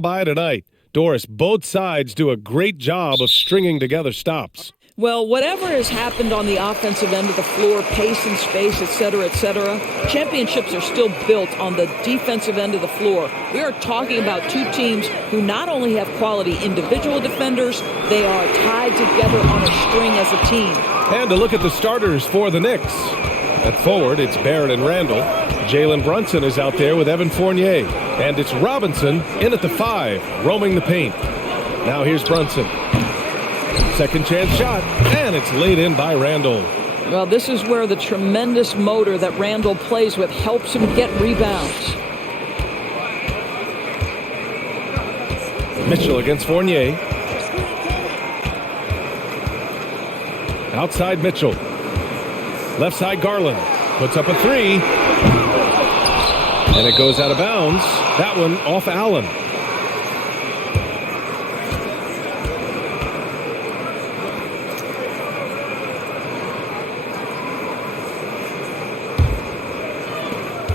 by tonight. Doris, both sides do a great job of stringing together stops. Well, whatever has happened on the offensive end of the floor, pace and space, et cetera, championships are still built on the defensive end of the floor. We are talking about two teams who not only have quality individual defenders, they are tied together on a string as a team. And to look at the starters for the Knicks. At forward, it's Barrett and Randall. Jalen Brunson is out there with Evan Fournier. And it's Robinson in at the 5, roaming the paint. Now here's Brunson. Second chance shot, and it's laid in by Randall. Well, this is where the tremendous motor that Randall plays with helps him get rebounds. Mitchell against Fournier. Outside Mitchell. Left side Garland. Puts up a 3. And it goes out of bounds. That one off Allen.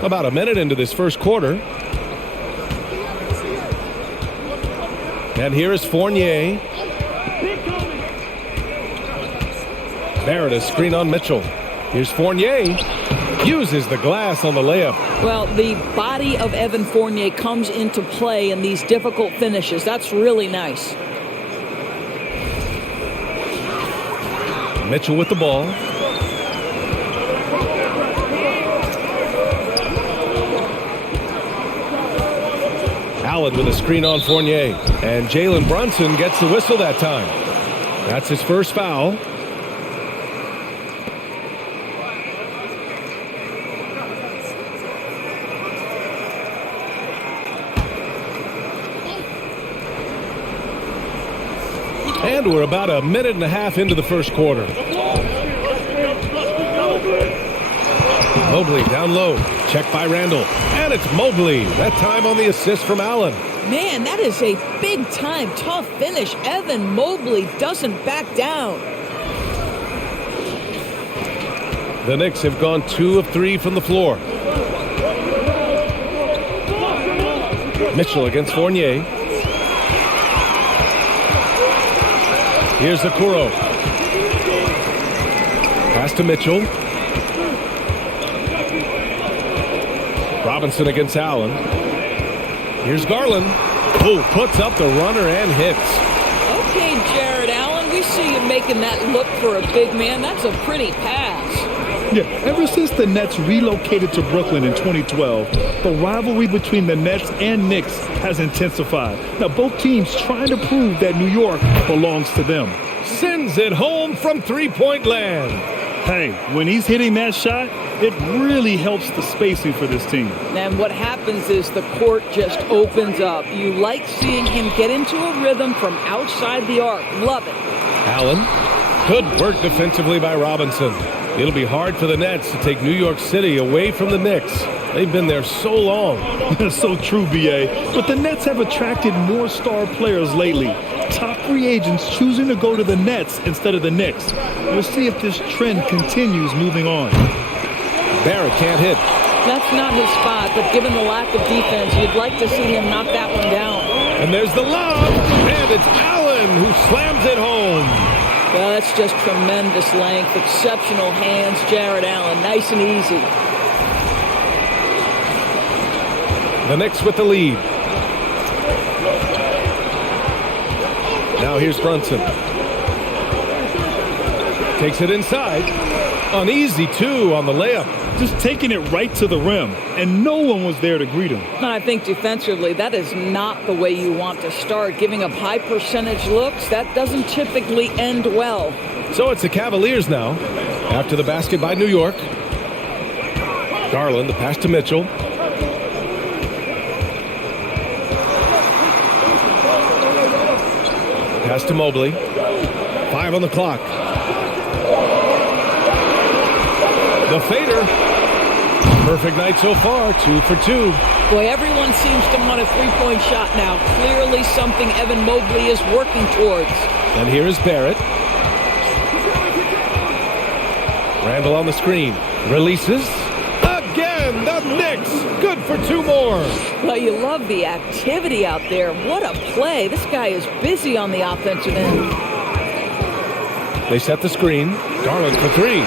About a minute into this first quarter. And here is Fournier. Barrett, a screen on Mitchell. Here's Fournier. Uses the glass on the layup. Well, the body of Evan Fournier comes into play in these difficult finishes. That's really nice. Mitchell with the ball. Allen with a screen on Fournier. And Jalen Brunson gets the whistle that time. That's his first foul. And we're about a minute and a half into the first quarter. Mobley down low. Check by Randall. And it's Mobley. That time on the assist from Allen. Man, that is a big-time, tough finish. Evan Mobley doesn't back down. The Knicks have gone 2 of 3 from the floor. Mitchell against Fournier. Here's Okoro. Pass to Mitchell. Robinson against Allen. Here's Garland. Oh, puts up the runner and hits. Okay, Jared Allen, we see you making that look for a big man. That's a pretty pass. Yeah, ever since the Nets relocated to Brooklyn in 2012, the rivalry between the Nets and Knicks has intensified. Now, both teams trying to prove that New York belongs to them. Sends it home from three-point land. Hey, when he's hitting that shot, it really helps the spacing for this team. And what happens is the court just opens up. You like seeing him get into a rhythm from outside the arc. Love it. Allen. Good work defensively by Robinson. It'll be hard for the Nets to take New York City away from the Knicks. They've been there so long. That's so true, B.A. But the Nets have attracted more star players lately. Top free agents choosing to go to the Nets instead of the Knicks. We'll see if this trend continues moving on. Barrett can't hit. That's not his spot, but given the lack of defense, you'd like to see him knock that one down. And there's the lob, and it's Allen who slams it home. Well, that's just tremendous length, exceptional hands, Jared Allen, nice and easy. The Knicks with the lead. Now here's Brunson. Takes it inside. An easy 2 on the layup. Just taking it right to the rim, and no one was there to greet him. I think defensively, that is not the way you want to start. Giving up high percentage looks, that doesn't typically end well. So it's the Cavaliers now. After the basket by New York. Garland, the pass to Mitchell. Pass to Mobley. 5 on the clock. The fader. Perfect night so far, 2 for 2. Boy, everyone seems to want a three-point shot now. Clearly something Evan Mobley is working towards. And here is Barrett. Randall on the screen. Releases. Again, and the Knicks good for 2 more. Well, you love the activity out there. What a play. This guy is busy on the offensive end. They set the screen. Garland for 3,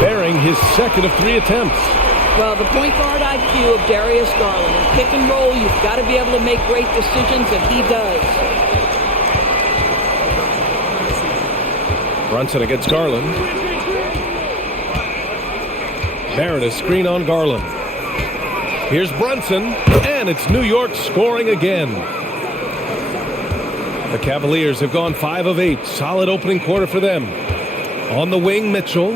bearing his second of 3 attempts. Well, the point guard IQ of Darius Garland. In pick and roll, you've got to be able to make great decisions, and he does. Brunson against Garland. Barrett, a screen on Garland. Here's Brunson, and it's New York scoring again. The Cavaliers have gone 5 of 8. Solid opening quarter for them. On the wing, Mitchell.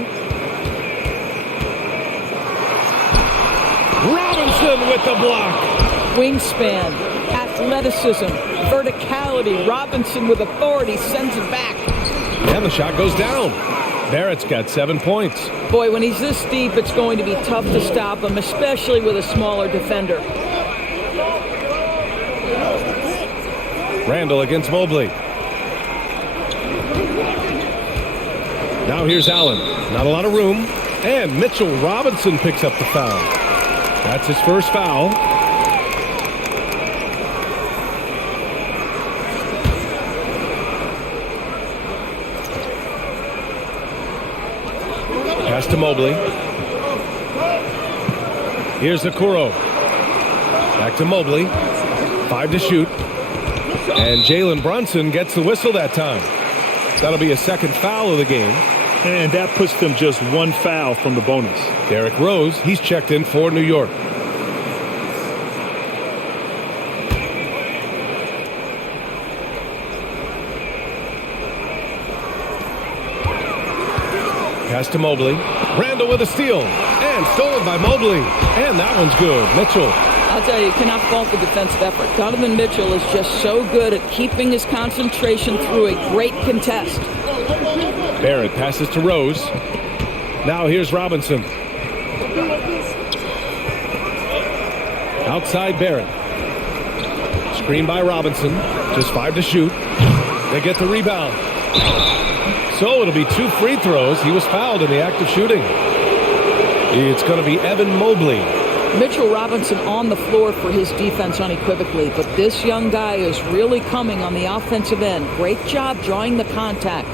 Robinson with the block. Wingspan, athleticism, verticality. Robinson with authority sends it back. And the shot goes down. Barrett's got 7 points. Boy, when he's this deep, it's going to be tough to stop him, especially with a smaller defender. Randall against Mobley. Now here's Allen. Not a lot of room. And Mitchell Robinson picks up the foul. That's his first foul. Pass to Mobley. Here's Okoro. Back to Mobley. 5 to shoot. And Jalen Brunson gets the whistle that time. That'll be a second foul of the game. And that puts them just 1 foul from the bonus. Derrick Rose, he's checked in for New York. Pass to Mobley. Randall with a steal. And stolen by Mobley. And that one's good. Mitchell. I'll tell you cannot fault the defensive effort. Donovan Mitchell is just so good at keeping his concentration through a great contest. Barrett passes to Rose. Now here's Robinson. Outside Barrett. Screen by Robinson. Just 5 to shoot. They get the rebound. So it'll be 2 free throws. He was fouled in the act of shooting. It's going to be Evan Mobley. Mitchell Robinson on the floor for his defense unequivocally, but this young guy is really coming on the offensive end. Great job drawing the contact.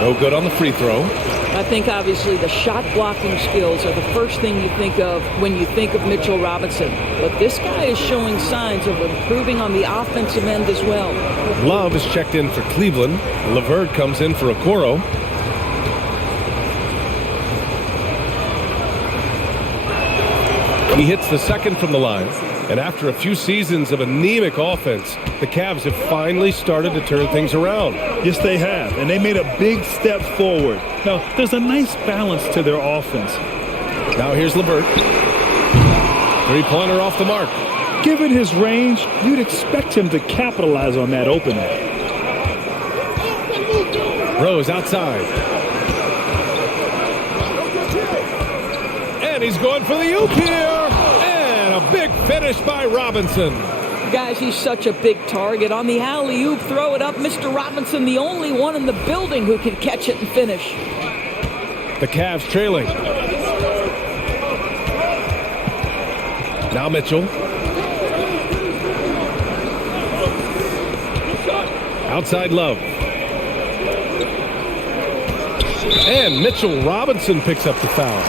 No good on the free throw. I think obviously the shot blocking skills are the first thing you think of when you think of Mitchell Robinson. But this guy is showing signs of improving on the offensive end as well. Love is checked in for Cleveland. LeVert comes in for Okoro. He hits the second from the line. And after a few seasons of anemic offense, the Cavs have finally started to turn things around. Yes, they have. And they made a big step forward. Now, there's a nice balance to their offense. Now here's LeVert. 3-pointer off the mark. Given his range, you'd expect him to capitalize on that opening. Rose outside. And he's going for the oop here. And a big finish by Robinson. Guys, he's such a big target. On the alley-oop, throw it up. Mr. Robinson, the only one in the building who can catch it and finish. The Cavs trailing. Now Mitchell. Outside Love. And Mitchell Robinson picks up the foul.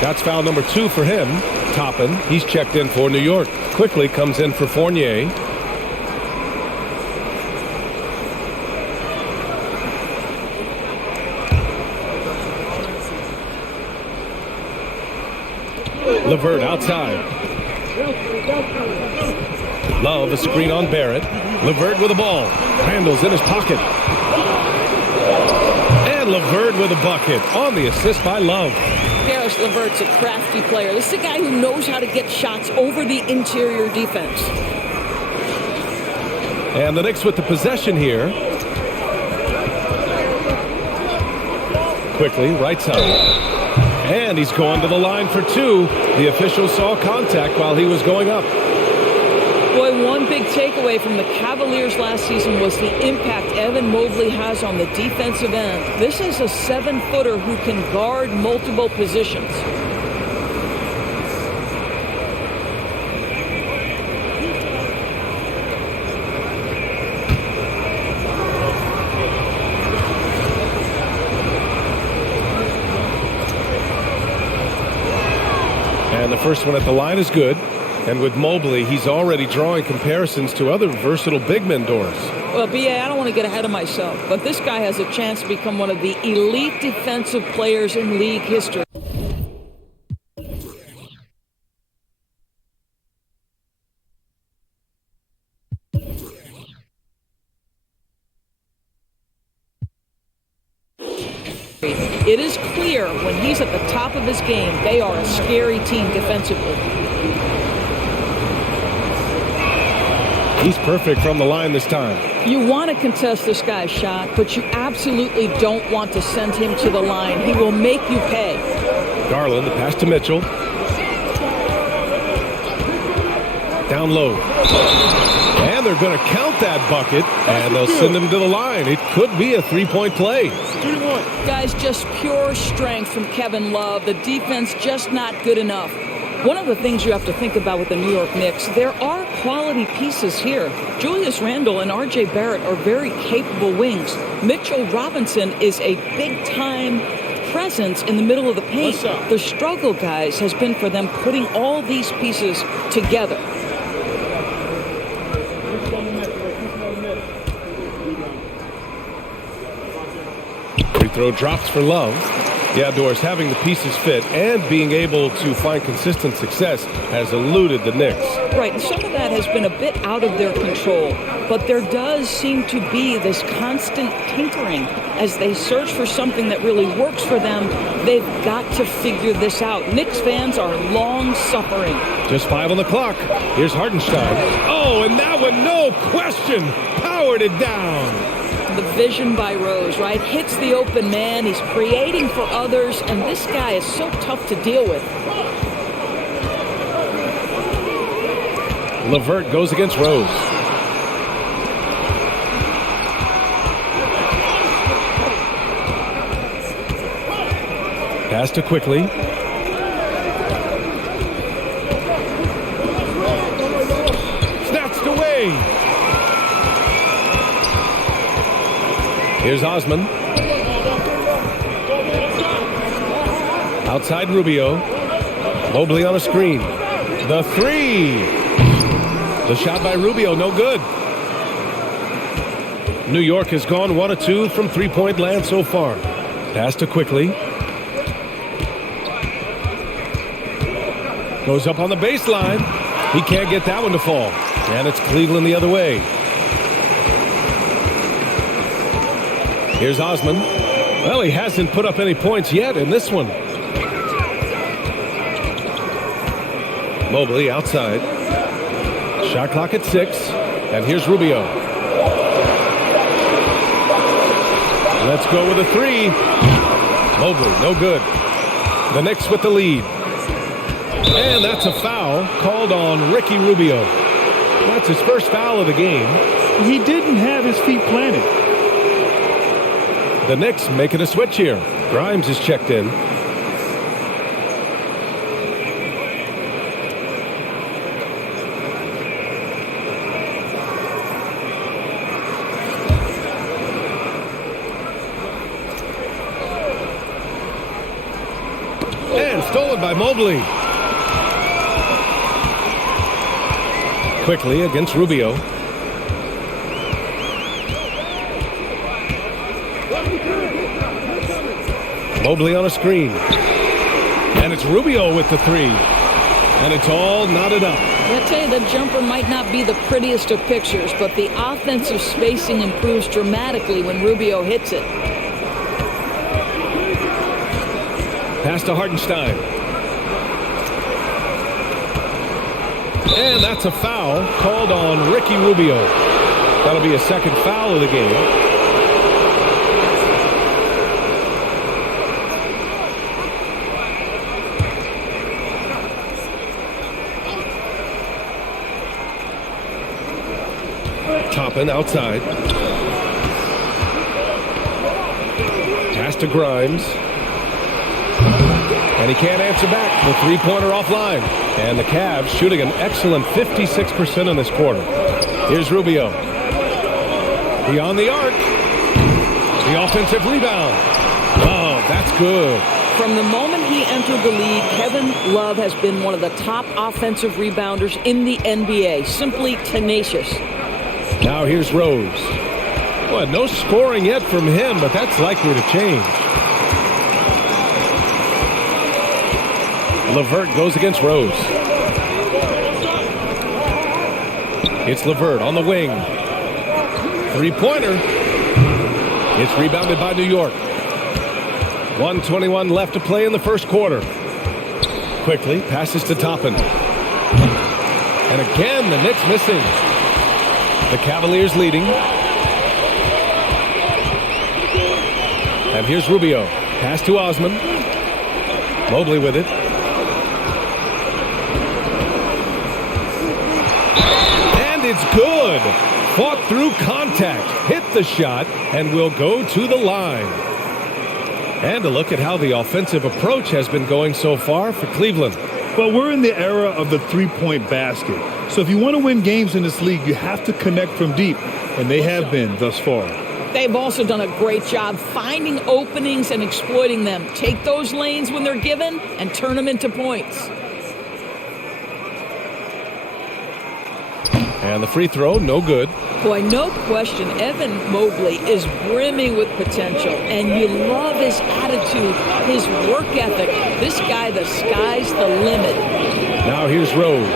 That's foul number 2 for him. Toppin, he's checked in for New York. Quickly comes in for Fournier. LeVert outside. Love a screen on Barrett. LeVert with the ball. Randall's in his pocket. And LeVert with a bucket on the assist by Love. Karis LeVert's a crafty player. This is a guy who knows how to get shots over the interior defense. And the Knicks with the possession here. Quickly, right side. And he's going to the line for two. The official saw contact while he was going up. Boy, one big takeaway from the Cavaliers last season was the impact Evan Mobley has on the defensive end. This is a 7-footer who can guard multiple positions. And the first one at the line is good. And with Mobley, he's already drawing comparisons to other versatile big men doors. Well, B.A., I don't want to get ahead of myself, but this guy has a chance to become one of the elite defensive players in league history. It is clear when he's at the top of his game, they are a scary team defensively. He's perfect from the line this time. You want to contest this guy's shot, but you absolutely don't want to send him to the line. He will make you pay. Garland, the pass to Mitchell. Down low. And they're going to count that bucket, and they'll send him to the line. It could be a three-point play. Guys, just pure strength from Kevin Love. The defense just not good enough. One of the things you have to think about with the New York Knicks, there are quality pieces here. Julius Randle and R.J. Barrett are very capable wings. Mitchell Robinson is a big-time presence in the middle of the paint. The struggle, guys, has been for them putting all these pieces together. Free throw drops for Love. Yeah, Doris, having the pieces fit and being able to find consistent success has eluded the Knicks. Right, and some of that has been a bit out of their control, but there does seem to be this constant tinkering as they search for something that really works for them. They've got to figure this out. Knicks fans are long suffering. Just 5 on the clock. Here's Hartenstein. Oh, and that one, no question, powered it down. The vision by Rose, right? Hits the open man. He's creating for others, and this guy is so tough to deal with. LeVert goes against Rose. Pass to Quickly. Snatched away. Here's Osman. Outside Rubio. Mobley on a screen. The three. The shot by Rubio, no good. New York has gone 1 of 2 from three-point land so far. Pass to Quickly. Goes up on the baseline. He can't get that one to fall. And it's Cleveland the other way. Here's Osman. Well, he hasn't put up any points yet in this one. Mobley outside. Shot clock at 6. And here's Rubio. Let's go with a 3. Mobley, no good. The Knicks with the lead. And that's a foul called on Ricky Rubio. That's his first foul of the game. He didn't have his feet planted. The Knicks making a switch here. Grimes is checked in. And stolen by Mobley. Quickly against Rubio. Mobley on a screen. And it's Rubio with the 3. And it's all knotted up. I tell you, the jumper might not be the prettiest of pictures, but the offensive spacing improves dramatically when Rubio hits it. Pass to Hartenstein. And that's a foul called on Ricky Rubio. That'll be a second foul of the game. Toppin outside. Pass to Grimes. And he can't answer back. The three-pointer offline. And the Cavs shooting an excellent 56% in this quarter. Here's Rubio. Beyond the arc. The offensive rebound. Oh, that's good. From the moment he entered the league, Kevin Love has been one of the top offensive rebounders in the NBA. Simply tenacious. Now here's Rose. Well, no scoring yet from him, but that's likely to change. LeVert goes against Rose. It's LeVert on the wing. Three-pointer. It's rebounded by New York. 1:21 left to play in the first quarter. Quickly passes to Toppin. And again, the Knicks missing. The Cavaliers leading. And here's Rubio. Pass to Osman. Mobley with it. And it's good. Fought through contact. Hit the shot and will go to the line. And a look at how the offensive approach has been going so far for Cleveland. Well, we're in the era of the three-point basket. So if you want to win games in this league, you have to connect from deep. And they have been thus far. They've also done a great job finding openings and exploiting them. Take those lanes when they're given and turn them into points. And the free throw, no good. Boy, no question, Evan Mobley is brimming with potential, and you love his attitude, his work ethic. This guy, the sky's the limit. Now here's Rose.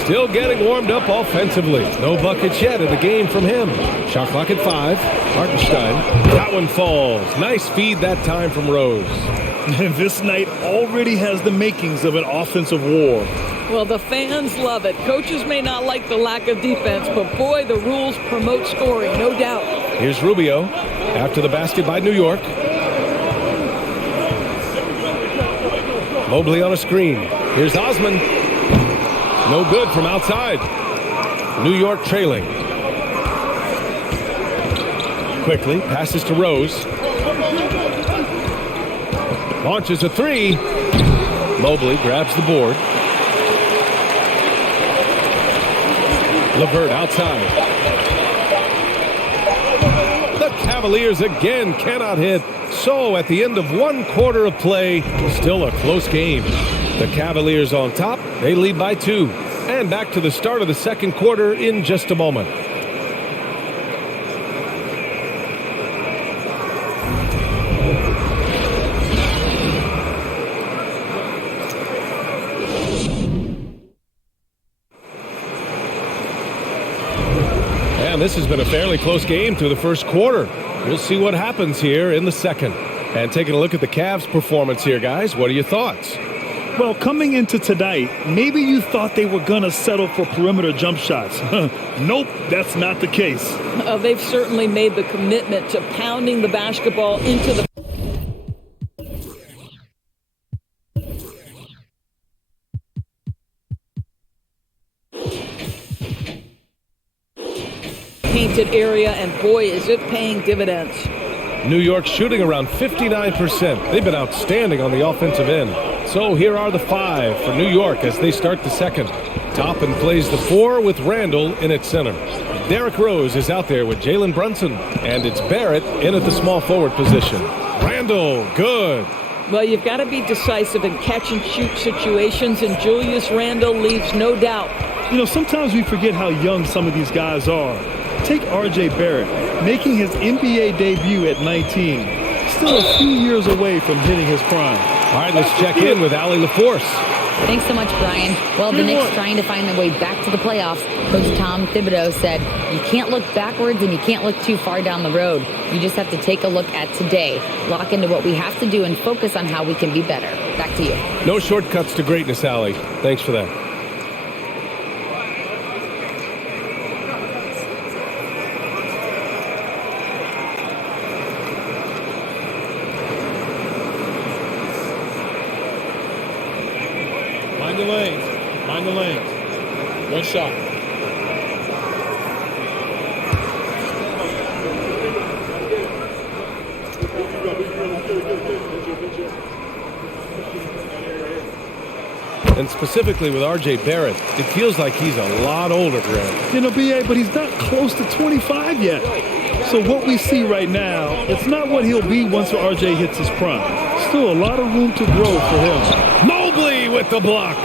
Still getting warmed up offensively. No buckets yet in the game from him. Shot clock at 5. Hartenstein. That one falls. Nice feed that time from Rose. And this night already has the makings of an offensive war. Well, the fans love it. Coaches may not like the lack of defense, but boy, the rules promote scoring, no doubt. Here's Rubio after the basket by New York. Mobley on a screen. Here's Osman. No good from outside. New York trailing. Quickly passes to Rose. Launches a three. Mobley grabs the board. LeVert outside. The Cavaliers again cannot hit. So at the end of one quarter of play, still a close game. The Cavaliers on top. They lead by 2. And back to the start of the second quarter in just a moment. And this has been a fairly close game through the first quarter. We'll see what happens here in the second. And taking a look at the Cavs' performance here, guys, what are your thoughts? Well, coming into tonight, maybe you thought they were going to settle for perimeter jump shots. Nope, that's not the case. They've certainly made the commitment to pounding the basketball into the painted area, and boy, is it paying dividends. New York shooting around 59%. They've been outstanding on the offensive end. So here are the 5 for New York as they start the second. Toppin plays the 4 with Randall in at center. Derrick Rose is out there with Jalen Brunson, and it's Barrett in at the small forward position. Randall, good. Well, you've got to be decisive in catch-and-shoot situations, and Julius Randle leaves no doubt. You know, sometimes we forget how young some of these guys are. Take R.J. Barrett, making his NBA debut at 19. Still a few years away from hitting his prime. All right, let's check in with Allie LaForce. Thanks so much, Brian. Well, the Knicks trying to find their way back to the playoffs. Coach Tom Thibodeau said, you can't look backwards and you can't look too far down the road. You just have to take a look at today, lock into what we have to do, and focus on how we can be better. Back to you. No shortcuts to greatness, Allie. Thanks for that. Mind the lanes. Mind the lanes. One shot. And specifically with R.J. Barrett, it feels like he's a lot older, Grant. You know, B.A., but he's not close to 25 yet. So what we see right now, it's not what he'll be once R.J. hits his prime. Still a lot of room to grow for him. Mobley with the block.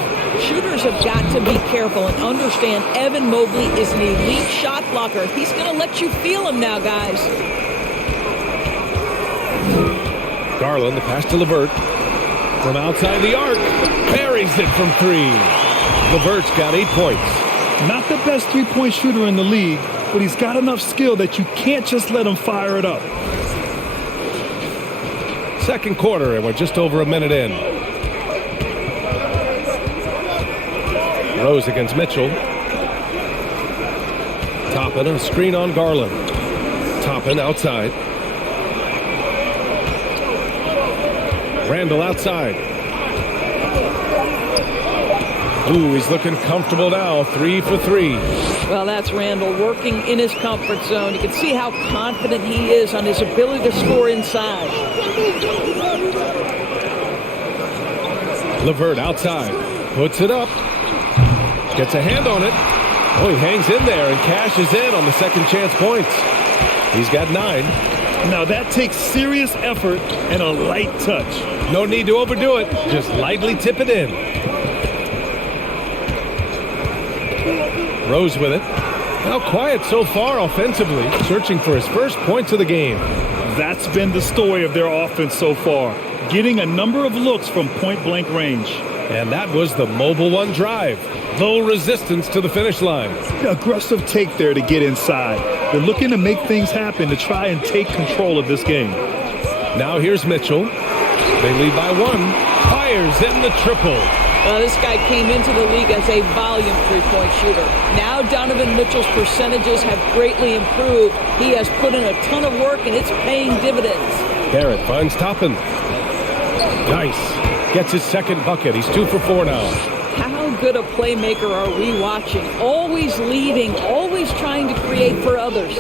Shooters have got to be careful and understand Evan Mobley is an elite shot blocker. He's going to let you feel him now, guys. Garland, the pass to LeVert. From outside the arc, buries it from 3. LeVert's got 8 points. Not the best three-point shooter in the league, but he's got enough skill that you can't just let him fire it up. Second quarter, and we're just over a minute in. Rose against Mitchell. Toppin, a screen on Garland. Toppin outside. Randall outside. Ooh, he's looking comfortable now. 3 for 3. Well, that's Randall working in his comfort zone. You can see how confident he is on his ability to score inside. LeVert outside. Puts it up. Gets a hand on it. Oh, he hangs in there and cashes in on the second chance points. He's got 9. Now that takes serious effort and a light touch. No need to overdo it. Just lightly tip it in. Rose with it. Now quiet so far offensively, searching for his first points of the game. That's been the story of their offense so far, getting a number of looks from point-blank range. And that was the Mobile One drive. Low resistance to the finish line. Aggressive take there to get inside. They're looking to make things happen to try and take control of this game. Now here's Mitchell. They lead by 1. Fires in the triple. This guy came into the league as a volume three-point shooter. Now Donovan Mitchell's percentages have greatly improved. He has put in a ton of work, and it's paying dividends. Barrett finds Toppin. Nice. Gets his second bucket. He's 2 for 4 now. How good a playmaker are we watching? Always leading, always trying to create for others.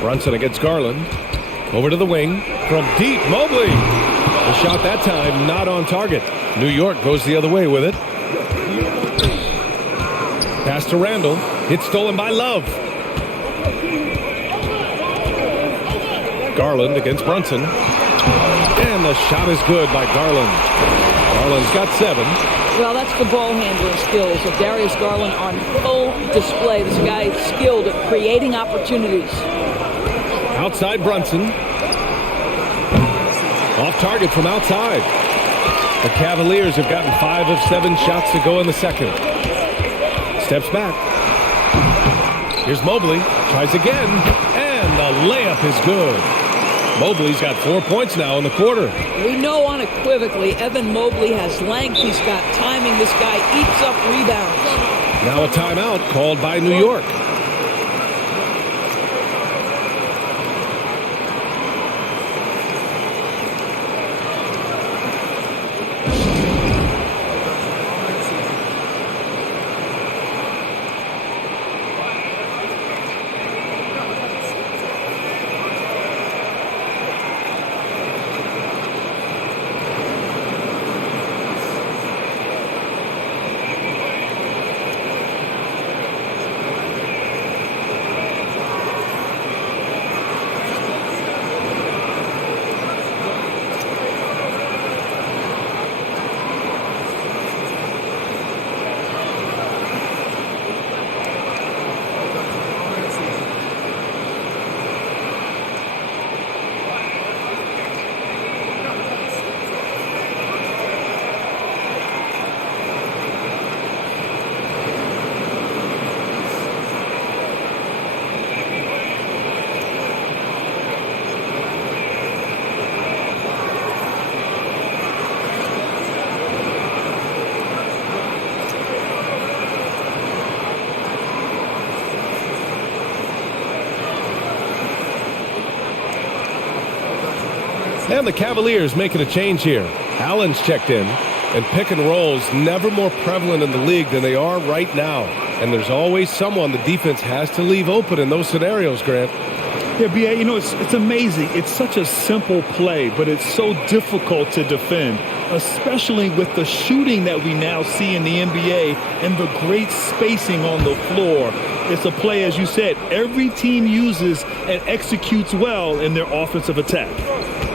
Brunson against Garland. Over to the wing. From deep, Mobley. The shot that time not on target. New York goes the other way with it. Pass to Randall. It's stolen by Love. Garland against Brunson. And the shot is good by Garland. Garland's got 7. Well, that's the ball handling skills of Darius Garland on full display. This guy is skilled at creating opportunities. Outside Brunson. Off target from outside. The Cavaliers have gotten 5 of 7 shots to go in the second. Steps back. Here's Mobley. Tries again. And the layup is good. Mobley's got 4 points now in the quarter. We know unequivocally Evan Mobley has length. He's got timing. This guy eats up rebounds. Now a timeout called by New York. And the Cavaliers making a change here. Allen's checked in, and pick and rolls never more prevalent in the league than they are right now. And there's always someone the defense has to leave open in those scenarios, Grant. Yeah, B.A., it's amazing. It's such a simple play, but it's so difficult to defend, especially with the shooting that we now see in the NBA and the great spacing on the floor. It's a play, as you said, every team uses and executes well in their offensive attack.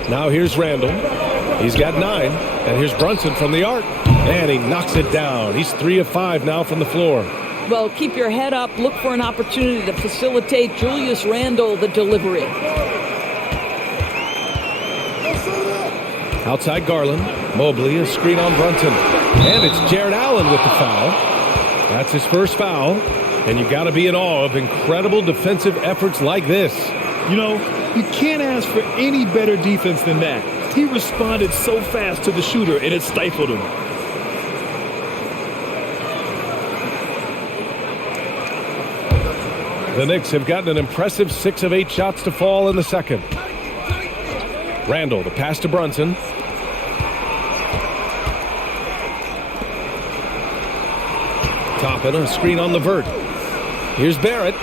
Now here's Randall. He's got 9. And here's Brunson from the arc. And he knocks it down. He's 3 of 5 now from the floor. Well, keep your head up. Look for an opportunity to facilitate Julius Randle the delivery. Outside Garland. Mobley, a screen on Brunson. And it's Jared Allen with the foul. That's his first foul. And you got to be in awe of incredible defensive efforts like this. You can't ask for any better defense than that. He responded so fast to the shooter, and it stifled him. The Knicks have gotten an impressive 6 of 8 shots to fall in the second. Randall, the pass to Brunson. Toppin, a screen on LeVert. Here's Barrett.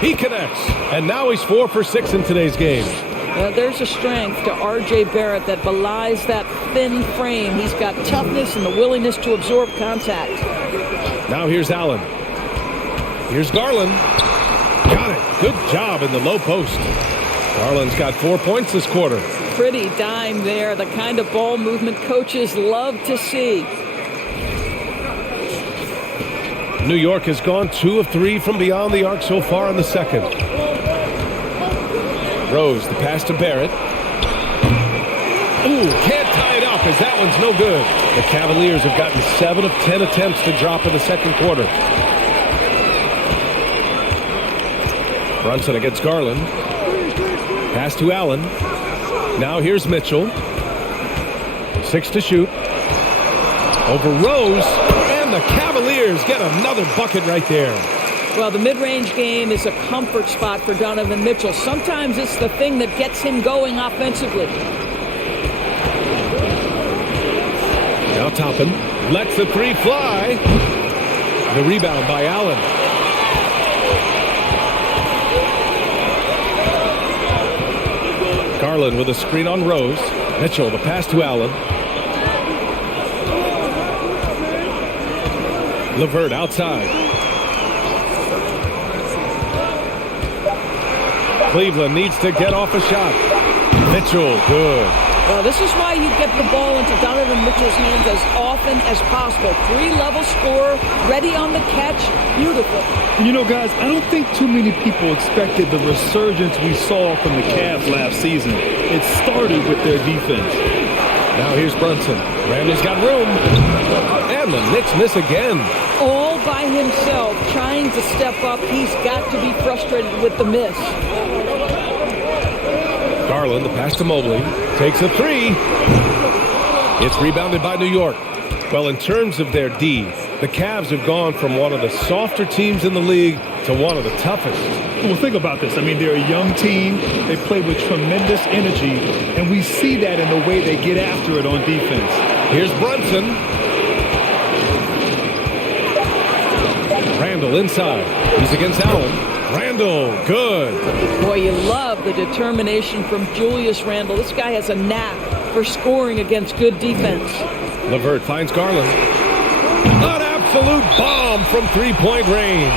He connects. And now he's 4 for 6 in today's game. Well, there's a strength to R.J. Barrett that belies that thin frame. He's got toughness and the willingness to absorb contact. Now here's Allen. Here's Garland. Got it. Good job in the low post. Garland's got 4 points this quarter. Pretty dime there. The kind of ball movement coaches love to see. New York has gone 2 of 3 from beyond the arc so far in the second. Rose, the pass to Barrett. Ooh, can't tie it up as that one's no good. The Cavaliers have gotten 7 of 10 attempts to drop in the second quarter. Brunson against Garland. Pass to Allen. Now here's Mitchell. 6 to shoot. Over Rose. And the Cavaliers get another bucket right there. Well, the mid-range game is a comfort spot for Donovan Mitchell. Sometimes it's the thing that gets him going offensively. Now Toppin lets the 3 fly. The rebound by Allen. Garland with a screen on Rose. Mitchell, the pass to Allen. LeVert outside. Cleveland needs to get off a shot. Mitchell, good. Well, this is why you get the ball into Donovan Mitchell's hands as often as possible. 3-level scorer, ready on the catch. Beautiful. Guys, I don't think too many people expected the resurgence we saw from the Cavs last season. It started with their defense. Now here's Brunson. Randall's got room. And the Knicks miss again. All by himself, trying to step up. He's got to be frustrated with the miss. Garland, the pass to Mobley. Takes a 3. It's rebounded by New York. Well, in terms of their D, the Cavs have gone from one of the softer teams in the league to one of the toughest. Well, think about this. I mean, they're a young team. They play with tremendous energy, and we see that in the way they get after it on defense. Here's Brunson. Randall inside. He's against Allen. Randall, good. Boy, you love the determination from Julius Randle. This guy has a knack for scoring against good defense. LeVert finds Garland. An absolute bomb from three-point range.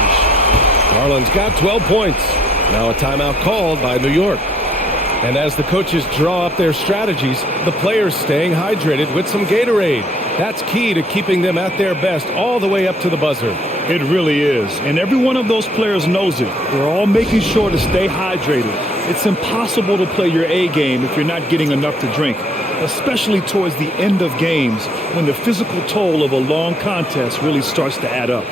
Garland's got 12 points. Now a timeout called by New York. And as the coaches draw up their strategies, the players staying hydrated with some Gatorade. That's key to keeping them at their best all the way up to the buzzer. It really is. And every one of those players knows it. We're all making sure to stay hydrated. It's impossible to play your A game if you're not getting enough to drink, especially towards the end of games when the physical toll of a long contest really starts to add up.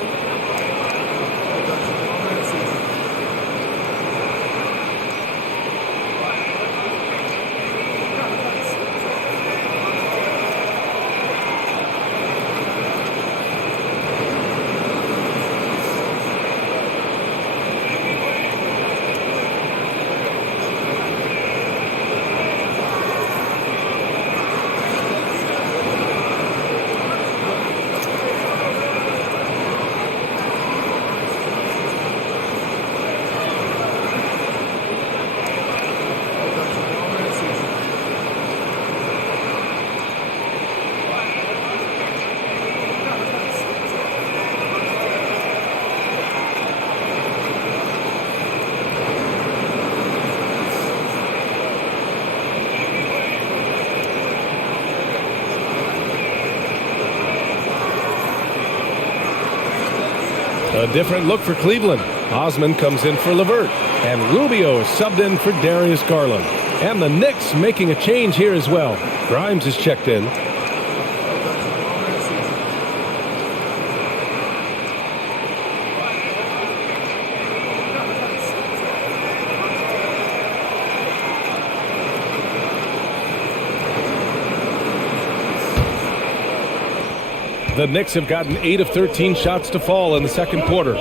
A different look for Cleveland. Osman comes in for LeVert, and Rubio is subbed in for Darius Garland. And the Knicks making a change here as well. Grimes is checked in. The Knicks have gotten 8 of 13 shots to fall in the second quarter.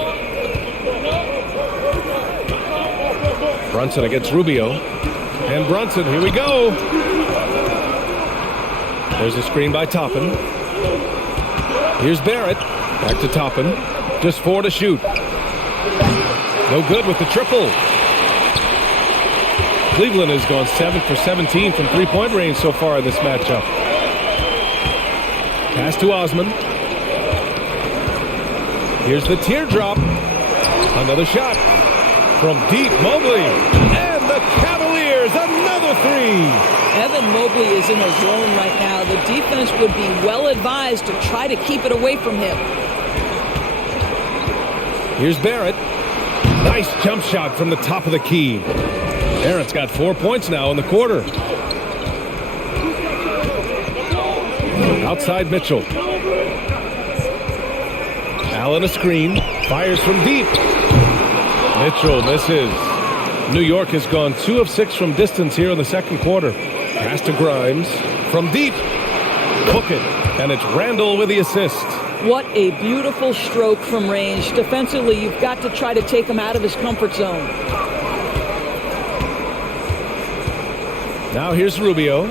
Brunson against Rubio. And Brunson, here we go. There's a screen by Toppin. Here's Barrett. Back to Toppin. Just 4 to shoot. No good with the triple. Cleveland has gone 7 for 17 from three-point range so far in this matchup. Pass to Osman. Here's the teardrop. Another shot from deep. Mobley. And the Cavaliers, another 3. Evan Mobley is in a zone right now. The defense would be well advised to try to keep it away from him. Here's Barrett. Nice jump shot from the top of the key. Barrett's got 4 points now in the quarter. Outside Mitchell. Allen a screen. Fires from deep. Mitchell misses. New York has gone 2 of 6 from distance here in the second quarter. Pass to Grimes. From deep. Hook it. And it's Randall with the assist. What a beautiful stroke from range. Defensively, you've got to try to take him out of his comfort zone. Now here's Rubio.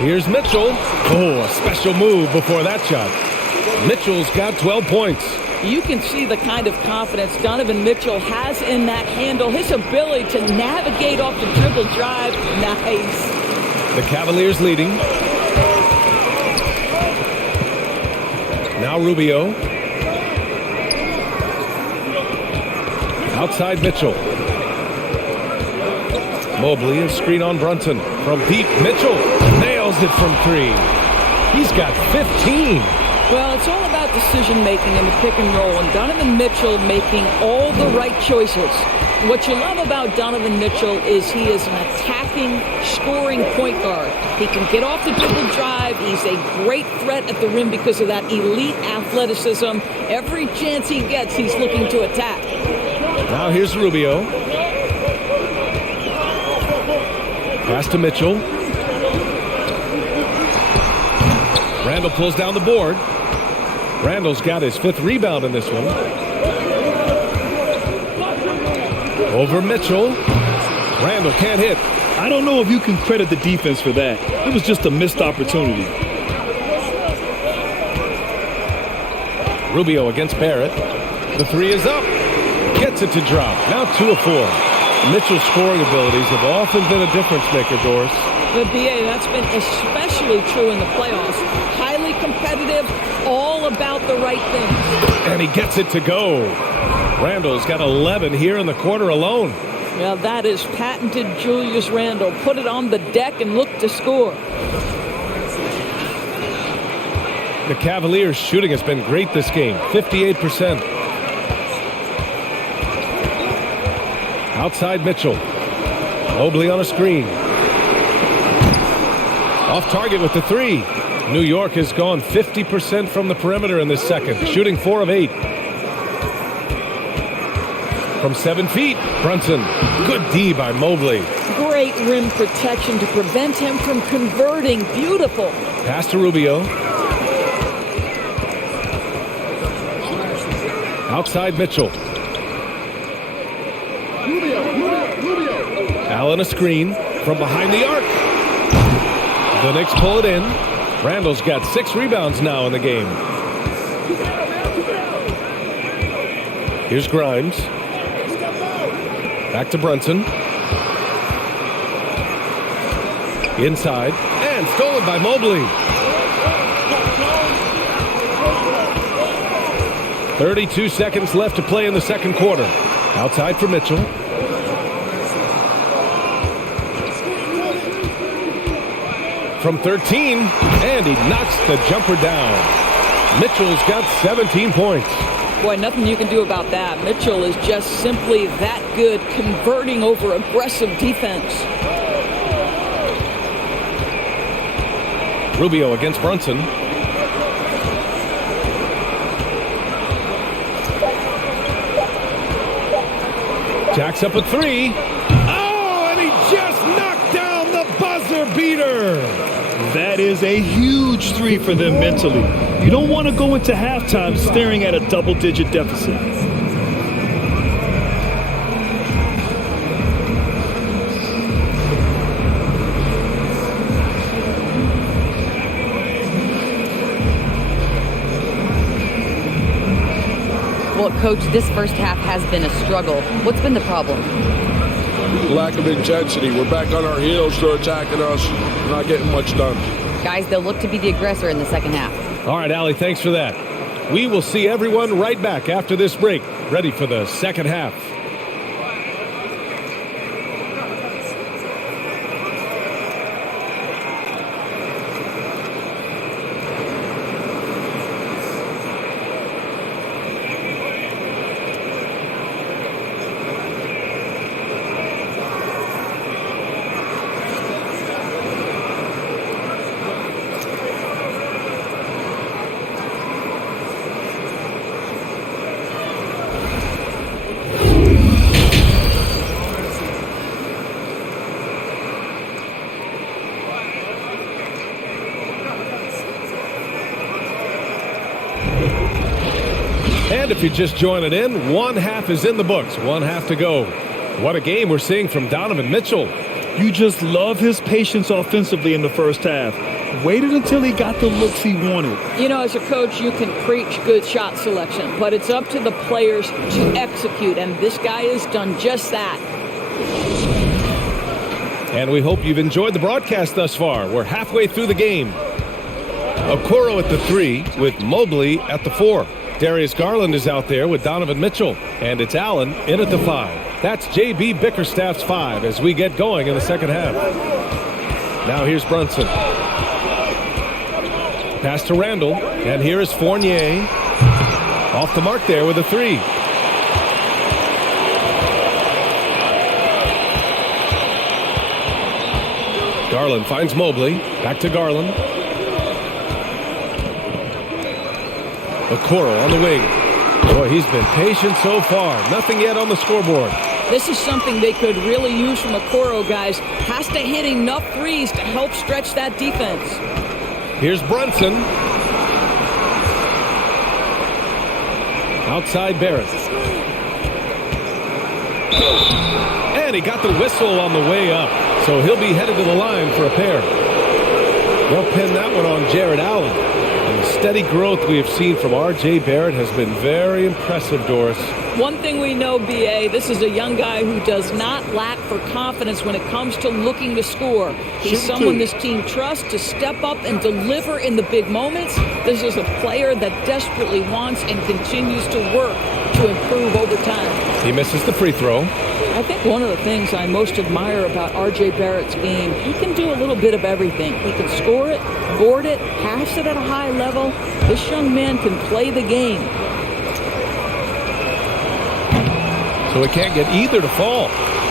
Here's Mitchell. Oh, a special move before that shot. Mitchell's got 12 points. You can see the kind of confidence Donovan Mitchell has in that handle. His ability to navigate off the dribble drive. Nice. The Cavaliers leading. Now Rubio. Outside Mitchell. Mobley, a screen on Brunson. From deep, Mitchell nails it from 3. He's got 15. Well, it's all about decision-making in the pick and roll, and Donovan Mitchell making all the right choices. What you love about Donovan Mitchell is he is an attacking, scoring point guard. He can get off the dribble drive. He's a great threat at the rim because of that elite athleticism. Every chance he gets, he's looking to attack. Now here's Rubio. Pass to Mitchell. Randall pulls down the board. Randall's got his 5th rebound in this one. Over Mitchell. Randall can't hit. I don't know if you can credit the defense for that. It was just a missed opportunity. Rubio against Barrett. The 3 is up. Gets it to drop. Now 2 of 4. Mitchell's scoring abilities have often been a difference maker, Doris. The BA, that's been especially true in the playoffs. Highly competitive, all about the right things. And he gets it to go. Randall's got 11 here in the quarter alone. Well, that is patented Julius Randle. Put it on the deck and look to score. The Cavaliers' shooting has been great this game, 58%. Outside Mitchell. Mobley on a screen. Off target with the 3. New York has gone 50% from the perimeter in this second, shooting 4 of 8. From 7 feet, Brunson. Good D by Mobley. Great rim protection to prevent him from converting. Beautiful. Pass to Rubio. Outside Mitchell. Allen a screen from behind the arc. The Knicks pull it in. Randall's got 6 rebounds now in the game. Here's Grimes. Back to Brunson. Inside. And stolen by Mobley. 32 seconds left to play in the second quarter. Outside for Mitchell. From 13, and he knocks the jumper down. Mitchell's got 17 points. Boy, nothing you can do about that. Mitchell is just simply that good, converting over aggressive defense. Rubio against Brunson. Jacks up a three. Oh, and he just knocked down the buzzer beater. That is a huge three for them mentally. You don't want to go into halftime staring at a double-digit deficit. Well, Coach, this first half has been a struggle. What's been the problem? Lack of intensity. We're back on our heels. They're attacking us. We're not getting much done. Guys, they'll look to be the aggressor in the second half. All right, Allie, thanks for that. We will see everyone right back after this break, ready for the second half. And if you're just joining in, one half is in the books. One half to go. What a game we're seeing from Donovan Mitchell. You just love his patience offensively in the first half. Waited until he got the looks he wanted. You know, as a coach, you can preach good shot selection, but it's up to the players to execute, and this guy has done just that. And we hope you've enjoyed the broadcast thus far. We're halfway through the game. Okoro at the 3 with Mobley at the 4. Darius Garland is out there with Donovan Mitchell. And it's Allen in at the 5. That's J.B. Bickerstaff's 5 as we get going in the second half. Now here's Brunson. Pass to Randall. And here is Fournier. Off the mark there with a 3. Garland finds Mobley. Back to Garland. Okoro on the wing. Boy, he's been patient so far. Nothing yet on the scoreboard. This is something they could really use from Okoro, guys. Has to hit enough threes to help stretch that defense. Here's Brunson. Outside Barrett. And he got the whistle on the way up. So he'll be headed to the line for a pair. They'll pin that one on Jared Allen. And the steady growth we have seen from R.J. Barrett has been very impressive, Doris. One thing we know, B.A., this is a young guy who does not lack for confidence when it comes to looking to score. He's someone this team trusts to step up and deliver in the big moments. This is a player that desperately wants and continues to work to improve over time. He misses the free throw. I think one of the things I most admire about R.J. Barrett's game, he can do a little bit of everything. He can score it, board it, pass it at a high level. This young man can play the game. So we can't get either to fall.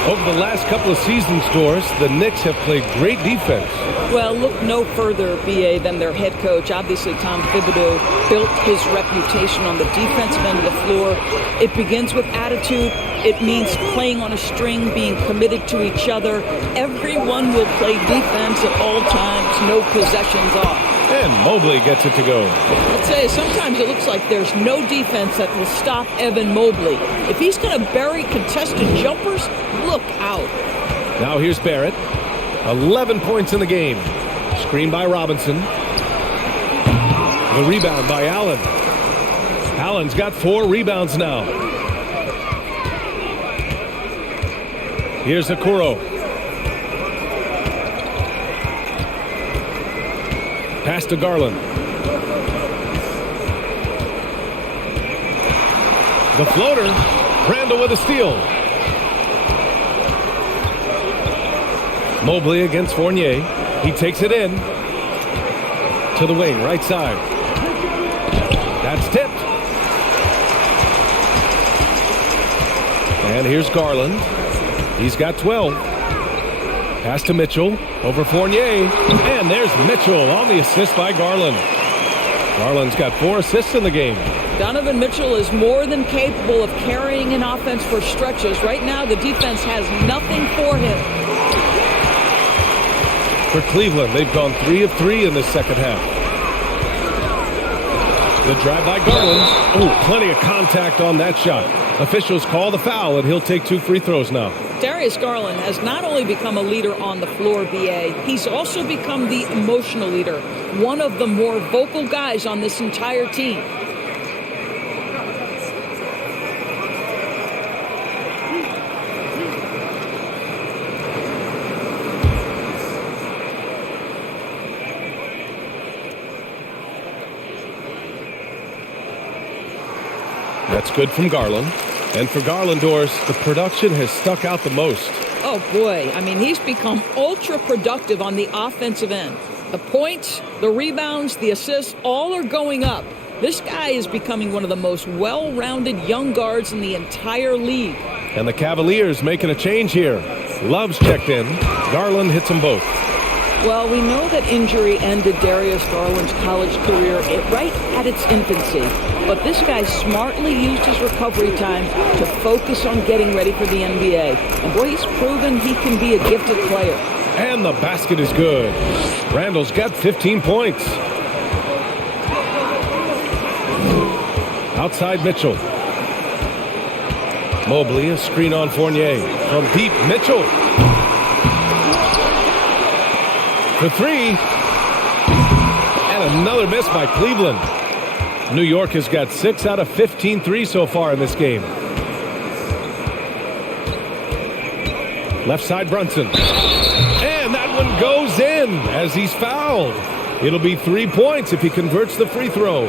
Over the last couple of seasons, Doris, the Knicks have played great defense. Well, look no further, B.A., than their head coach. Obviously, Tom Thibodeau built his reputation on the defensive end of the floor. It begins with attitude. It means playing on a string, being committed to each other. Everyone will play defense at all times, no possessions off. And Mobley gets it to go. I'd say sometimes it looks like there's no defense that will stop Evan Mobley. If he's going to bury contested jumpers, look out. Now here's Barrett. 11 points in the game. Screen by Robinson. The rebound by Allen. Allen's got 4 rebounds now. Here's Okoro. Pass to Garland. The floater. Randall with a steal. Mobley against Fournier. He takes it in. To the wing, right side. It's tipped. And here's Garland. He's got 12. Pass to Mitchell. Over Fournier. And there's Mitchell on the assist by Garland. Garland's got 4 assists in the game. Donovan Mitchell is more than capable of carrying an offense for stretches. Right now, the defense has nothing for him. For Cleveland, they've gone 3 of 3 in this second half. The drive by Garland. Oh, plenty of contact on that shot. Officials call the foul, and he'll take 2 free throws now. Darius Garland has not only become a leader on the floor, BA, he's also become the emotional leader, one of the more vocal guys on this entire team. That's good from Garland. And for Garland, Doris, the production has stuck out the most. Oh, boy. I mean, he's become ultra productive on the offensive end. The points, the rebounds, the assists, all are going up. This guy is becoming one of the most well-rounded young guards in the entire league. And the Cavaliers making a change here. Love's checked in. Garland hits them both. Well, we know that injury ended Darius Garland's college career right at its infancy. But this guy smartly used his recovery time to focus on getting ready for the NBA. And boy, he's proven he can be a gifted player. And the basket is good. Randall's got 15 points. Outside Mitchell. Mobley, a screen on Fournier. From deep, Mitchell. For 3. And another miss by Cleveland. New York has got 6 out of 15 threes so far in this game. Left side Brunson. And that one goes in as he's fouled. It'll be 3 points if he converts the free throw.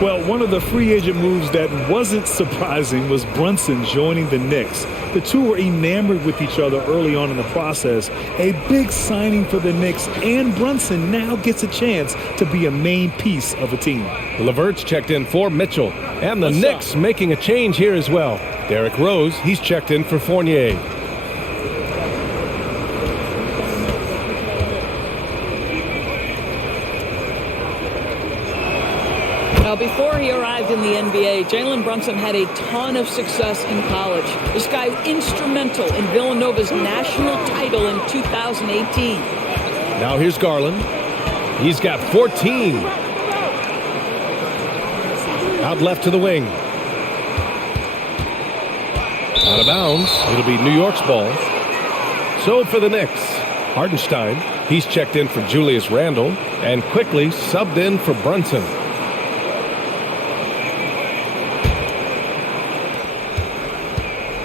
Well, one of the free agent moves that wasn't surprising was Brunson joining the Knicks. The two were enamored with each other early on in the process. A big signing for the Knicks, and Brunson now gets a chance to be a main piece of a team. LeVert's checked in for Mitchell. And the Knicks making a change here as well. Derrick Rose, he's checked in for Fournier. Now, before he arrived in the NBA, Jalen Brunson had a ton of success in college. This guy instrumental in Villanova's national title in 2018. Now here's Garland. He's got 14. Out left to the wing. Out of bounds. It'll be New York's ball. So for the Knicks, Hardenstein, he's checked in for Julius Randle and quickly subbed in for Brunson.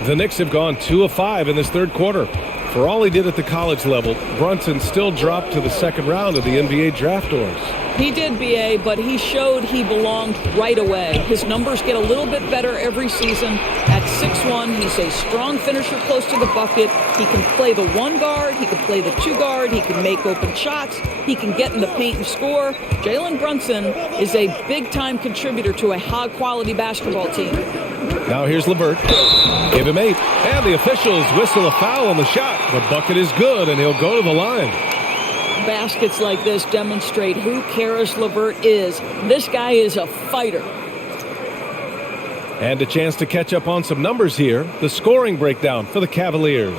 The Knicks have gone 2 of 5 in this third quarter. For all he did at the college level, Brunson still dropped to the second round of the NBA draft doors. He did, BA, but he showed he belonged right away. His numbers get a little bit better every season. At 6'1", he's a strong finisher close to the bucket. He can play the 1 guard. He can play the 2 guard. He can make open shots. He can get in the paint and score. Jalen Brunson is a big-time contributor to a high-quality basketball team. Now here's LeVert. Give him 8. And the officials whistle a foul on the shot. The bucket is good, and he'll go to the line. Baskets like this demonstrate who Caris LeVert is. This guy is a fighter. And a chance to catch up on some numbers here. The scoring breakdown for the Cavaliers.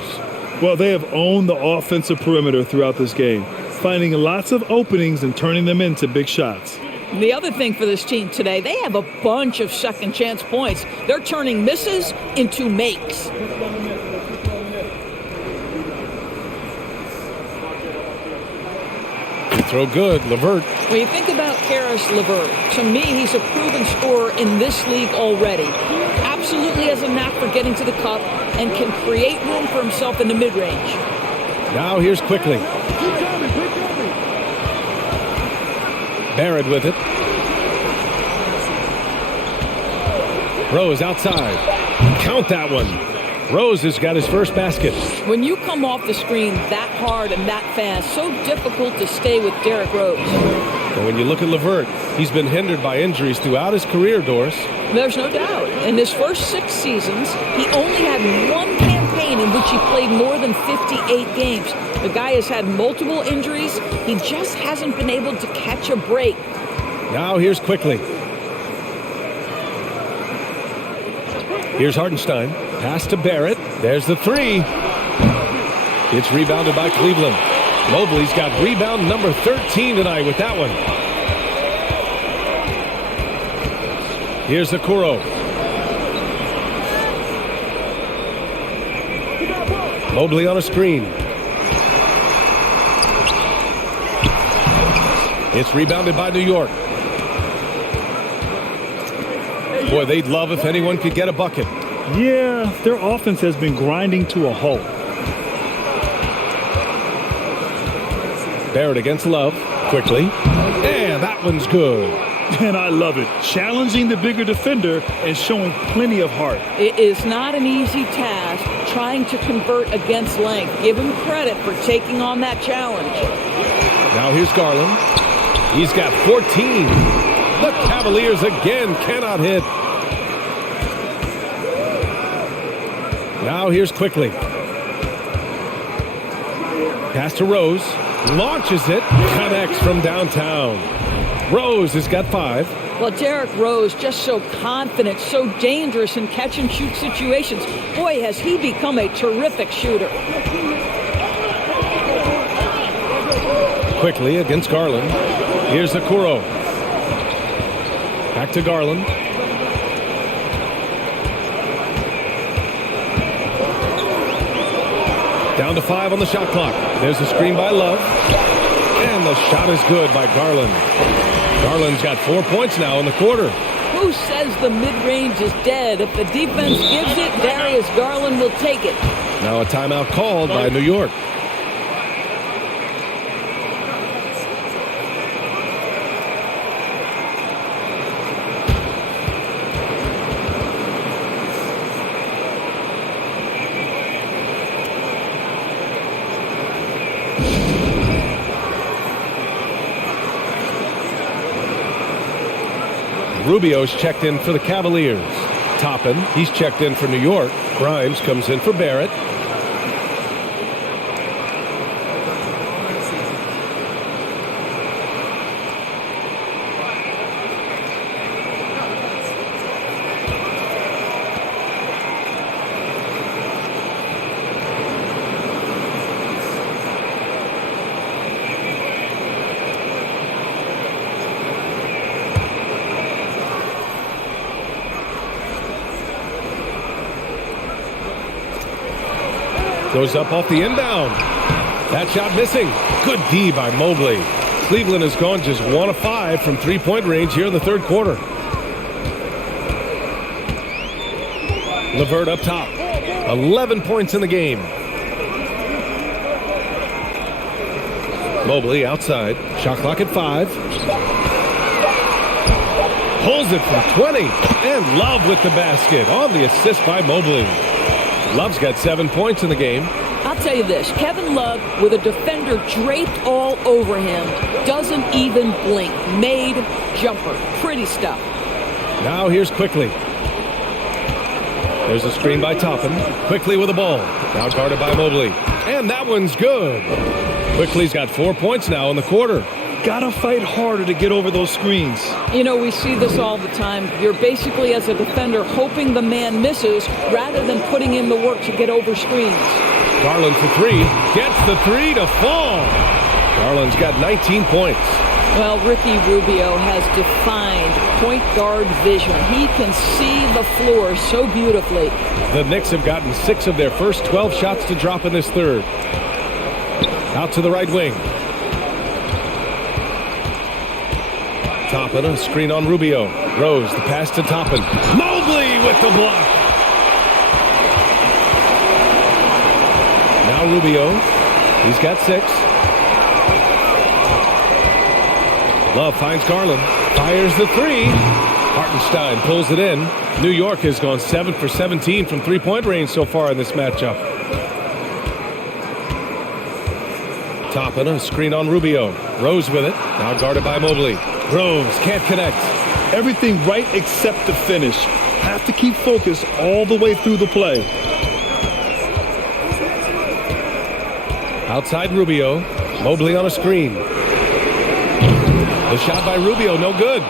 Well, they have owned the offensive perimeter throughout this game, finding lots of openings and turning them into big shots. The other thing for this team today, they have a bunch of second chance points. They're turning misses into makes. Throw good, LeVert. When you think about Caris LeVert, to me, he's a proven scorer in this league already. Absolutely has a knack for getting to the cup and can create room for himself in the mid-range. Now here's quickly. Barrett with it. Rose outside. Count that one. Rose has got his first basket. When you come off the screen that hard and that fast, so difficult to stay with Derrick Rose. And when you look at LeVert, he's been hindered by injuries throughout his career, Doris. There's no doubt. In his first 6 seasons, he only had one campaign in which he played more than 58 games. The guy has had multiple injuries. He just hasn't been able to catch a break. Now here's Quickly. Here's Hartenstein. Pass to Barrett. There's the 3. It's rebounded by Cleveland. Mobley's got rebound number 13 tonight with that one. Here's Okoro. Mobley on a screen. It's rebounded by New York. Boy, they'd love if anyone could get a bucket. Yeah, their offense has been grinding to a halt. Barrett against Love. Quickly. And that one's good. And I love it. Challenging the bigger defender and showing plenty of heart. It is not an easy task trying to convert against length. Give him credit for taking on that challenge. Now here's Garland. He's got 14. The Cavaliers again cannot hit. Now here's Quickly. Pass to Rose. Launches it. Connects from downtown. Rose has got 5. Well, Derrick Rose just so confident, so dangerous in catch-and-shoot situations. Boy, has he become a terrific shooter. Quickly against Garland. Here's Okoro. Back to Garland. Down to 5 on the shot clock. There's a screen by Love. And the shot is good by Garland. Garland's got 4 points now in the quarter. Who says the mid-range is dead? If the defense gives it, Darius Garland will take it. Now a timeout called by New York. Rubio's checked in for the Cavaliers. Toppin, he's checked in for New York. Grimes comes in for Barrett. Goes up off the inbound. That shot missing. Good D by Mobley. Cleveland has gone just 1 of 5 from three-point range here in the third quarter. LeVert up top. 11 points in the game. Mobley outside. Shot clock at 5. Pulls it from 20. And Love with the basket on the assist by Mobley. Love's got 7 points in the game. I'll tell you this, Kevin Love, with a defender draped all over him, doesn't even blink. Made jumper. Pretty stuff. Now here's Quickly. There's a screen by Toppin. Quickly with the ball. Now guarded by Mobley. And that one's good. Quickly's got 4 points now in the quarter. Gotta fight harder to get over those screens. You know, we see this all the time. You're basically, as a defender, hoping the man misses rather than putting in the work to get over screens. Garland for 3. Gets the 3 to fall. Garland's got 19 points. Well, Ricky Rubio has defined point guard vision. He can see the floor so beautifully. The Knicks have gotten 6 of their first 12 shots to drop in this third. Out to the right wing. Toppin, a screen on Rubio. Rose, the pass to Toppin. Mobley with the block. Now Rubio. He's got 6. Love finds Garland. Fires the 3. Hartenstein pulls it in. New York has gone 7 for 17 from three-point range so far in this matchup. Toppin, a screen on Rubio. Rose with it. Now guarded by Mobley. Rose can't connect. Everything right except the finish. Have to keep focused all the way through the play. Outside Rubio. Mobley on a screen. The shot by Rubio, no good.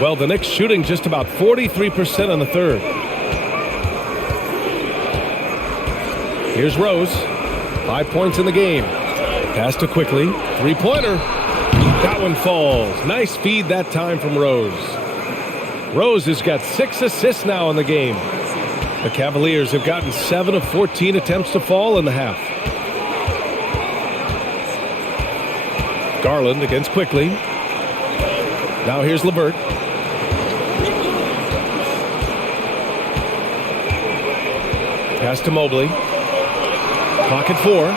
Well, the Knicks shooting just about 43% on the third. Here's Rose. 5 points in the game. Pass to Quickly. Three-pointer. That one falls. Nice feed that time from Rose. Rose has got 6 assists now in the game. The Cavaliers have gotten 7 of 14 attempts to fall in the half. Garland against Quickly. Now here's LeVert. Pass to Mobley. Clock at 4.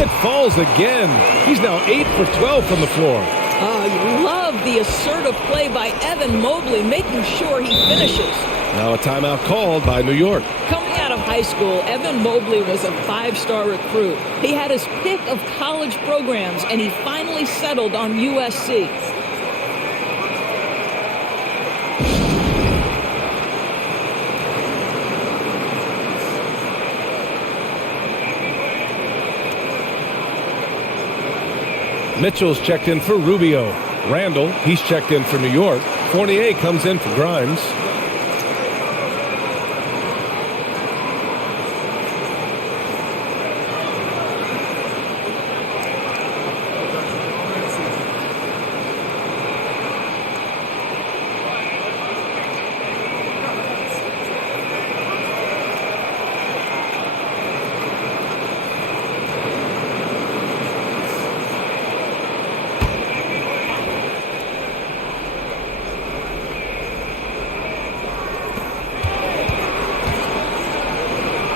It falls again. He's now 8 for 12 from the floor. You love the assertive play by Evan Mobley, making sure he finishes. Now a timeout called by New York. Coming out of high school, Evan Mobley was a 5-star recruit. He had his pick of college programs, and he finally settled on USC. Mitchell's checked in for Rubio. Randall, he's checked in for New York. Fournier comes in for Grimes.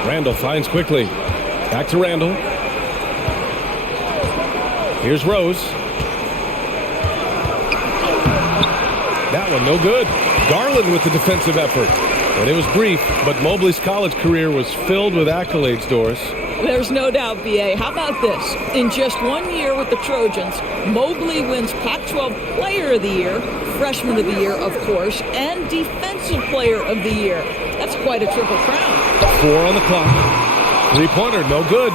Randall finds Quickly. Back to Randall. Here's Rose. That one no good. Garland with the defensive effort. And it was brief, but Mobley's college career was filled with accolades, Doris. There's no doubt, B.A. How about this? In just 1 year with the Trojans, Mobley wins Pac-12 Player of the Year, Freshman of the Year, of course, and Defensive Player of the Year. That's quite a triple crown. 4 on the clock. Three-pointer, no good.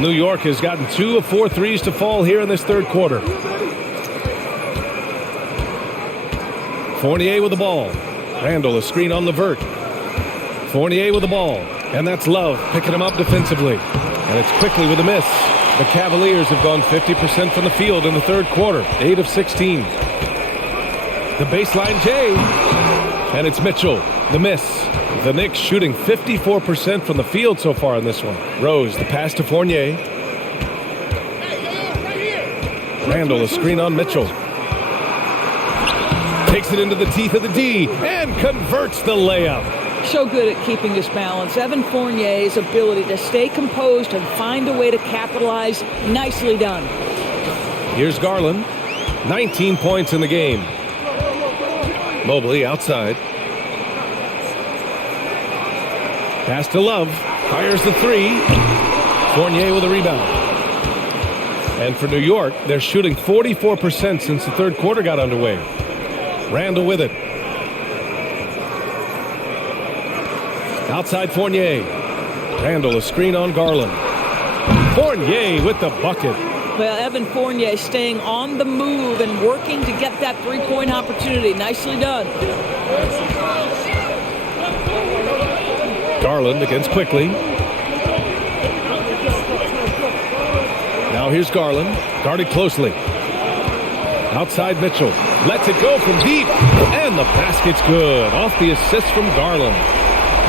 New York has gotten 2 of 4 threes to fall here in this third quarter. Fournier with the ball. Randall, a screen on LeVert. Fournier with the ball. And that's Love picking him up defensively. And it's Quickly with a miss. The Cavaliers have gone 50% from the field in the third quarter. 8 of 16. The baseline J. And it's Mitchell. The miss. The Knicks shooting 54% from the field so far in this one. Rose, the pass to Fournier. Randall, a screen on Mitchell. Takes it into the teeth of the D and converts the layup. So good at keeping his balance. Evan Fournier's ability to stay composed and find a way to capitalize. Nicely done. Here's Garland. 19 points in the game. Mobley outside. Pass to Love. Fires the three. Fournier with a rebound. And for New York, they're shooting 44% since the third quarter got underway. Randall with it. Outside Fournier. Randall, a screen on Garland. Fournier with the bucket. Well, Evan Fournier staying on the move and working to get that three-point opportunity. Nicely done. Garland against Quickly. Now here's Garland. Guarded closely. Outside Mitchell. Lets it go from deep. And the basket's good. Off the assist from Garland.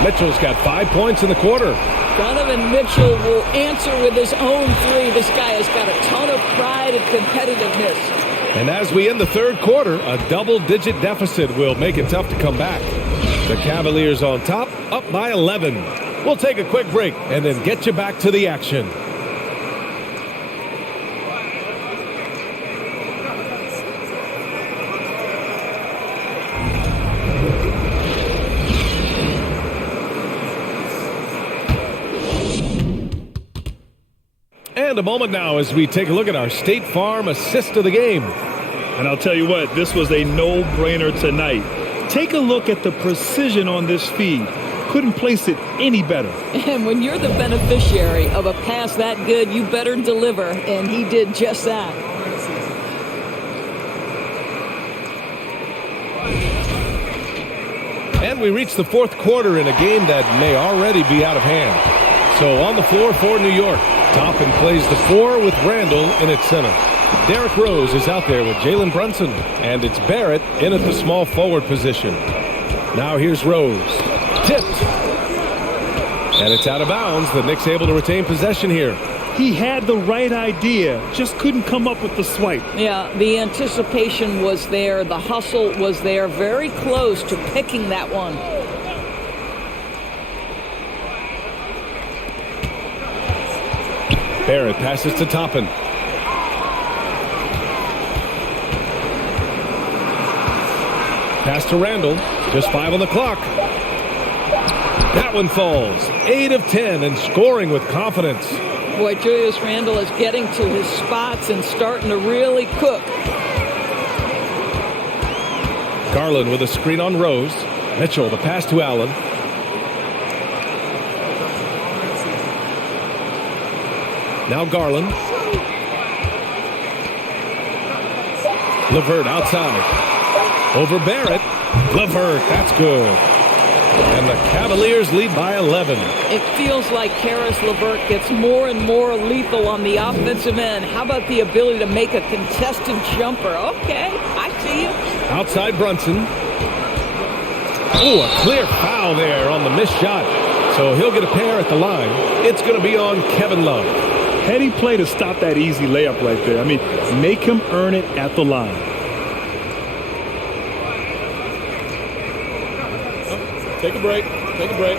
Mitchell's got 5 points in the quarter. Donovan Mitchell will answer with his own three. This guy has got a ton of pride and competitiveness. And as we end the third quarter, a double-digit deficit will make it tough to come back. The Cavaliers on top, up by 11. We'll take a quick break and then get you back to the action. And a moment now as we take a look at our State Farm assist of the game. And I'll tell you what, this was a no-brainer tonight. Take a look at the precision on this feed. Couldn't place it any better. And when you're the beneficiary of a pass that good, you better deliver, and he did just that. And we reach the fourth quarter in a game that may already be out of hand. So on the floor for New York, Toppin plays the 4 with Randall in its center. Derrick Rose is out there with Jalen Brunson, and it's Barrett in at the small forward position. Now here's Rose. Tipped. And it's out of bounds. The Knicks able to retain possession here. He had the right idea, just couldn't come up with the swipe. Yeah, the anticipation was there. The hustle was there. Very close to picking that one. Barrett passes to Toppin. Pass to Randall. Just 5 on the clock. That one falls. 8 of 10 and scoring with confidence. Boy, Julius Randle is getting to his spots and starting to really cook. Garland with a screen on Rose. Mitchell, the pass to Allen. Now Garland. LeVert outside. Over Barrett. LeVert, that's good. And the Cavaliers lead by 11. It feels like Karis LeVert gets more and more lethal on the offensive end. How about the ability to make a contested jumper? Okay, I see you. Outside Brunson. Oh, a clear foul there on the missed shot. So he'll get a pair at the line. It's going to be on Kevin Love. Heady play to stop that easy layup right there. I mean, make him earn it at the line. Take a break. Take a break.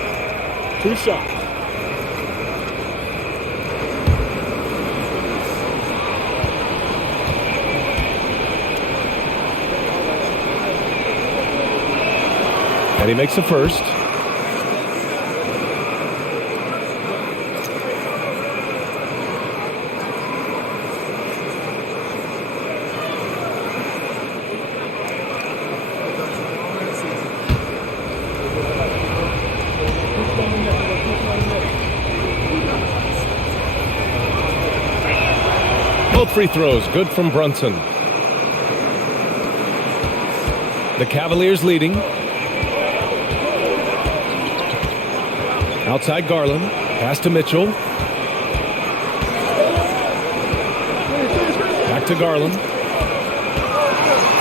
2 shots. And he makes the first. Both free throws good from Brunson. The Cavaliers leading. Outside Garland. Pass to Mitchell. Back to Garland.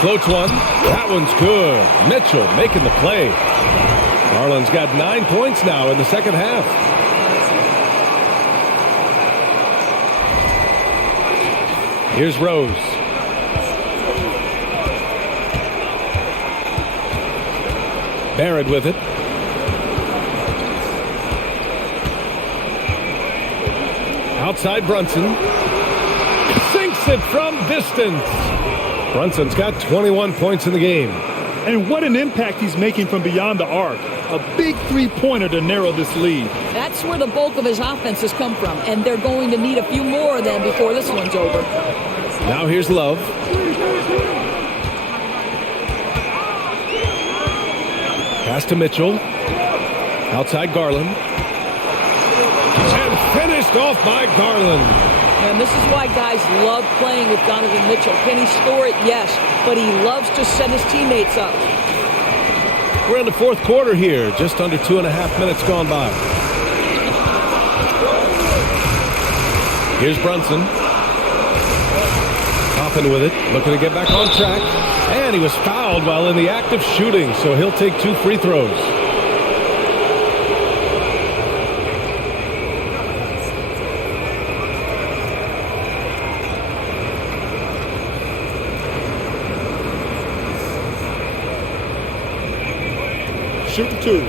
Floats one. That one's good. Mitchell making the play. Garland's got 9 points now in the second half. Here's Rose. Barrett with it. Outside Brunson. Sinks it from distance. Brunson's got 21 points in the game. And what an impact he's making from beyond the arc. A big three-pointer to narrow this lead. That's where the bulk of his offense has come from, and they're going to need a few more of them before this one's over. Now here's Love. Pass to Mitchell. Outside Garland. And finished off by Garland. And this is why guys love playing with Donovan Mitchell. Can he score it? Yes. But he loves to set his teammates up. We're in the fourth quarter here. Just under 2.5 minutes gone by. Here's Brunson. Toppin with it. Looking to get back on track. And he was fouled while in the act of shooting. So he'll take 2 free throws. Shooting 2.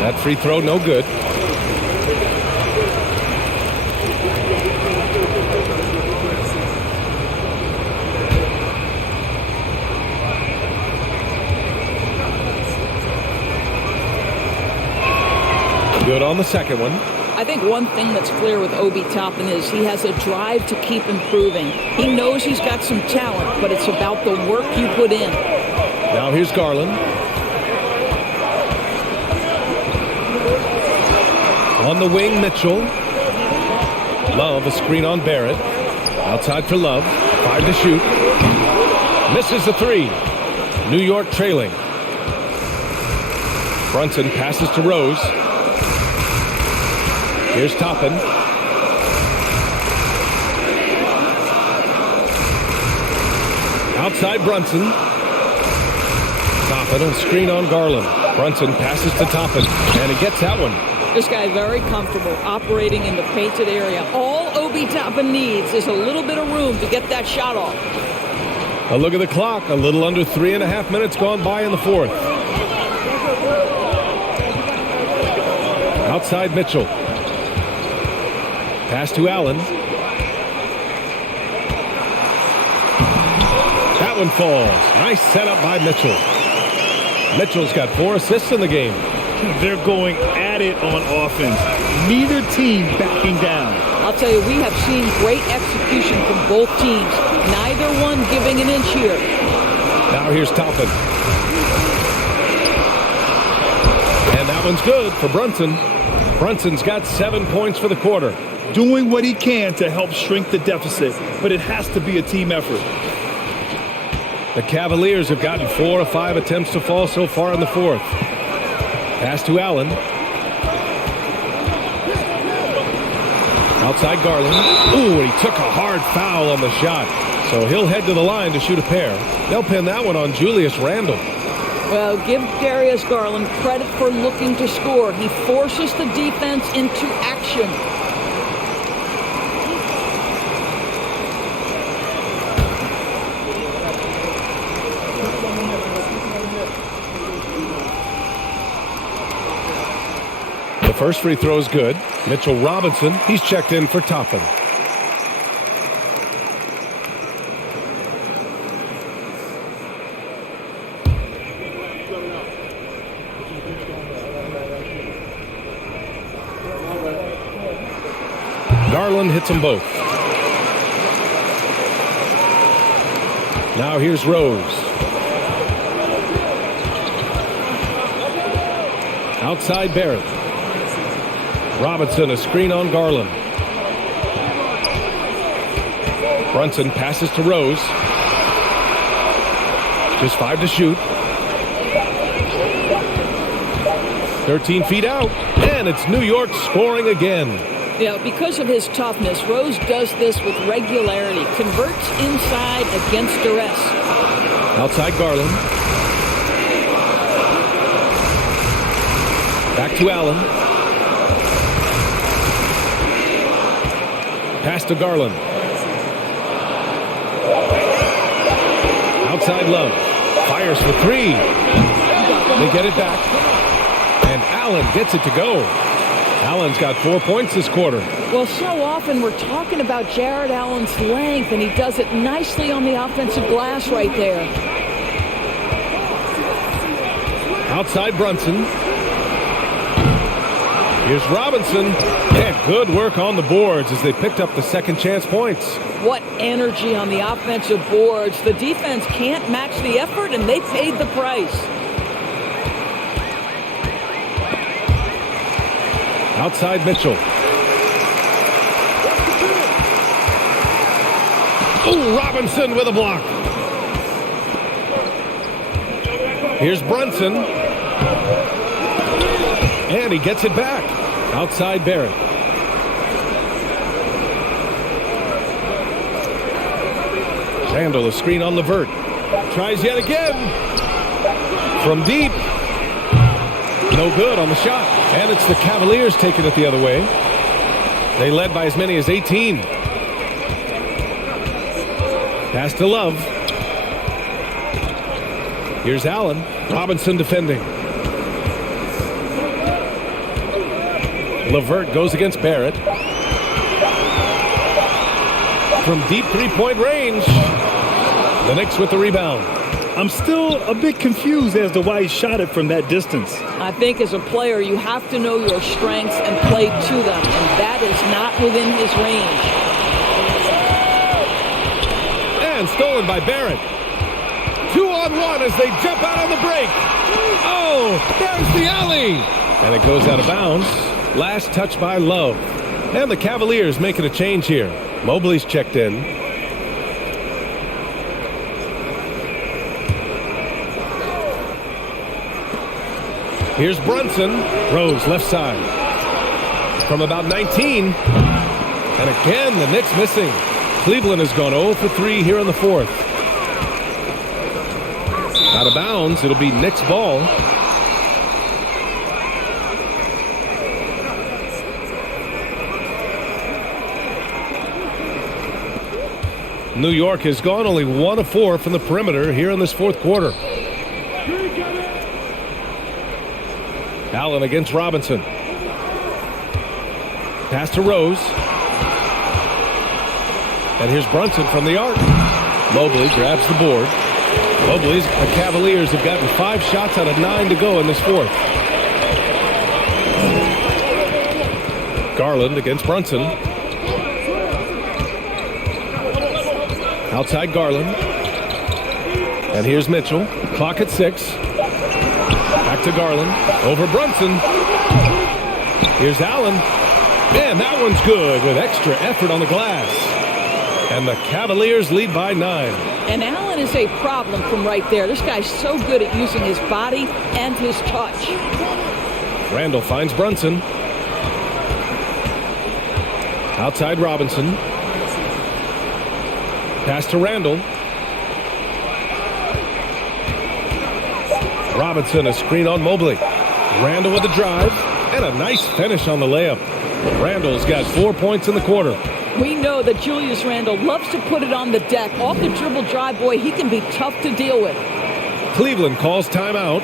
That free throw, no good. Good on the second one. I think one thing that's clear with Obi Toppin is he has a drive to keep improving. He knows he's got some talent, but it's about the work you put in. Now here's Garland. On the wing, Mitchell. Love, a screen on Barrett. Outside for Love. 5 to shoot. Misses the 3. New York trailing. Brunson passes to Rose. Here's Toppin. Outside Brunson. Toppin, a screen on Garland. Brunson passes to Toppin, and he gets that one. This guy very comfortable operating in the painted area. All Obi Toppin needs is a little bit of room to get that shot off. A look at the clock. A little under 3.5 minutes gone by in the fourth. Outside Mitchell. Pass to Allen. That one falls. Nice setup by Mitchell. Mitchell's got 4 assists in the game. They're going at it on offense. Neither team backing down. I'll tell you, we have seen great execution from both teams. Neither one giving an inch here. Now here's Toppin. And that one's good for Brunson. Brunson's got 7 points for the quarter. Doing what he can to help shrink the deficit, but it has to be a team effort. The Cavaliers have gotten 4 of 5 attempts to fall so far in the fourth. Pass to Allen. Outside Garland. Ooh, and he took a hard foul on the shot. So he'll head to the line to shoot a pair. They'll pin that one on Julius Randle. Well, give Darius Garland credit for looking to score. He forces the defense into action. The first free throw is good. Mitchell Robinson, he's checked in for Toppin. Garland hits them both. Now here's Rose. Outside Barrett. Robinson, a screen on Garland. Brunson passes to Rose. Just 5 to shoot. 13 feet out, and it's New York scoring again. Yeah, because of his toughness, Rose does this with regularity. Converts inside against duress. Outside Garland. Back to Allen. Pass to Garland. Outside Love. Fires for 3. They get it back. And Allen gets it to go. Allen's got 4 points this quarter. Well, so often we're talking about Jared Allen's length, and he does it nicely on the offensive glass right there. Outside Brunson. Here's Robinson. And good work on the boards as they picked up the second chance points. What energy on the offensive boards. The defense can't match the effort, and they paid the price. Outside Mitchell. Oh, Robinson with a block. Here's Brunson. And he gets it back. Outside Barrett. Randle, a screen on Levert. Tries yet again. From deep. No good on the shot. And it's the Cavaliers taking it the other way. They led by as many as 18. Pass to Love. Here's Allen. Robinson defending. Levert goes against Barrett. From deep three-point range. The Knicks with the rebound. I'm still a bit confused as to why he shot it from that distance. I think as a player, you have to know your strengths and play to them, and that is not within his range. And stolen by Barrett. 2-on-1 as they jump out on the break. Oh, there's the alley. And it goes out of bounds. Last touch by Love. And the Cavaliers making a change here. Mobley's checked in. Here's Brunson. Rose left side. From about 19. And again, the Knicks missing. Cleveland has gone 0 for 3 here in the fourth. Out of bounds, it'll be Knicks ball. New York has gone only 1 of 4 from the perimeter here in this fourth quarter. Allen against Robinson. Pass to Rose. And here's Brunson from the arc. Mobley grabs the board. The Cavaliers have gotten 5 shots out of 9 to go in this fourth. Garland against Brunson. Outside Garland. And here's Mitchell. Clock at 6. Back to Garland. Over Brunson. Here's Allen. Man, that one's good with extra effort on the glass. And the Cavaliers lead by 9. And Allen is a problem from right there. This guy's so good at using his body and his touch. Randall finds Brunson. Outside Robinson. Pass to Randall. Robinson, a screen on Mobley. Randall with the drive. And a nice finish on the layup. Randall's got 4 points in the quarter. We know that Julius Randle loves to put it on the deck. Off the dribble drive, boy, he can be tough to deal with. Cleveland calls timeout.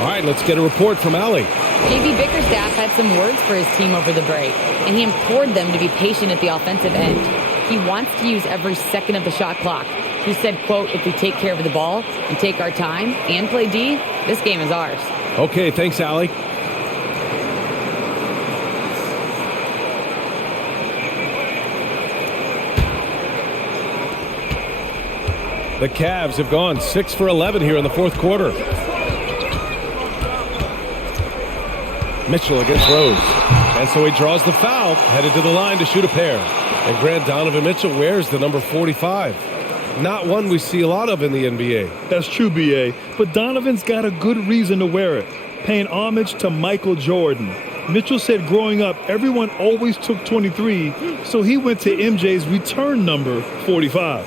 All right, let's get a report from Allie. JB Bickerstaff had some words for his team over the break, and he implored them to be patient at the offensive end. He wants to use every second of the shot clock. He said, quote, if we take care of the ball and take our time and play D, this game is ours. Okay, thanks, Allie. The Cavs have gone 6 for 11 here in the fourth quarter. Mitchell against Rose. And so he draws the foul, headed to the line to shoot a pair. And Grant Donovan Mitchell wears the number 45. Not one we see a lot of in the NBA. That's true, B.A., but Donovan's got a good reason to wear it, paying homage to Michael Jordan. Mitchell said growing up, everyone always took 23, so he went to MJ's return number 45.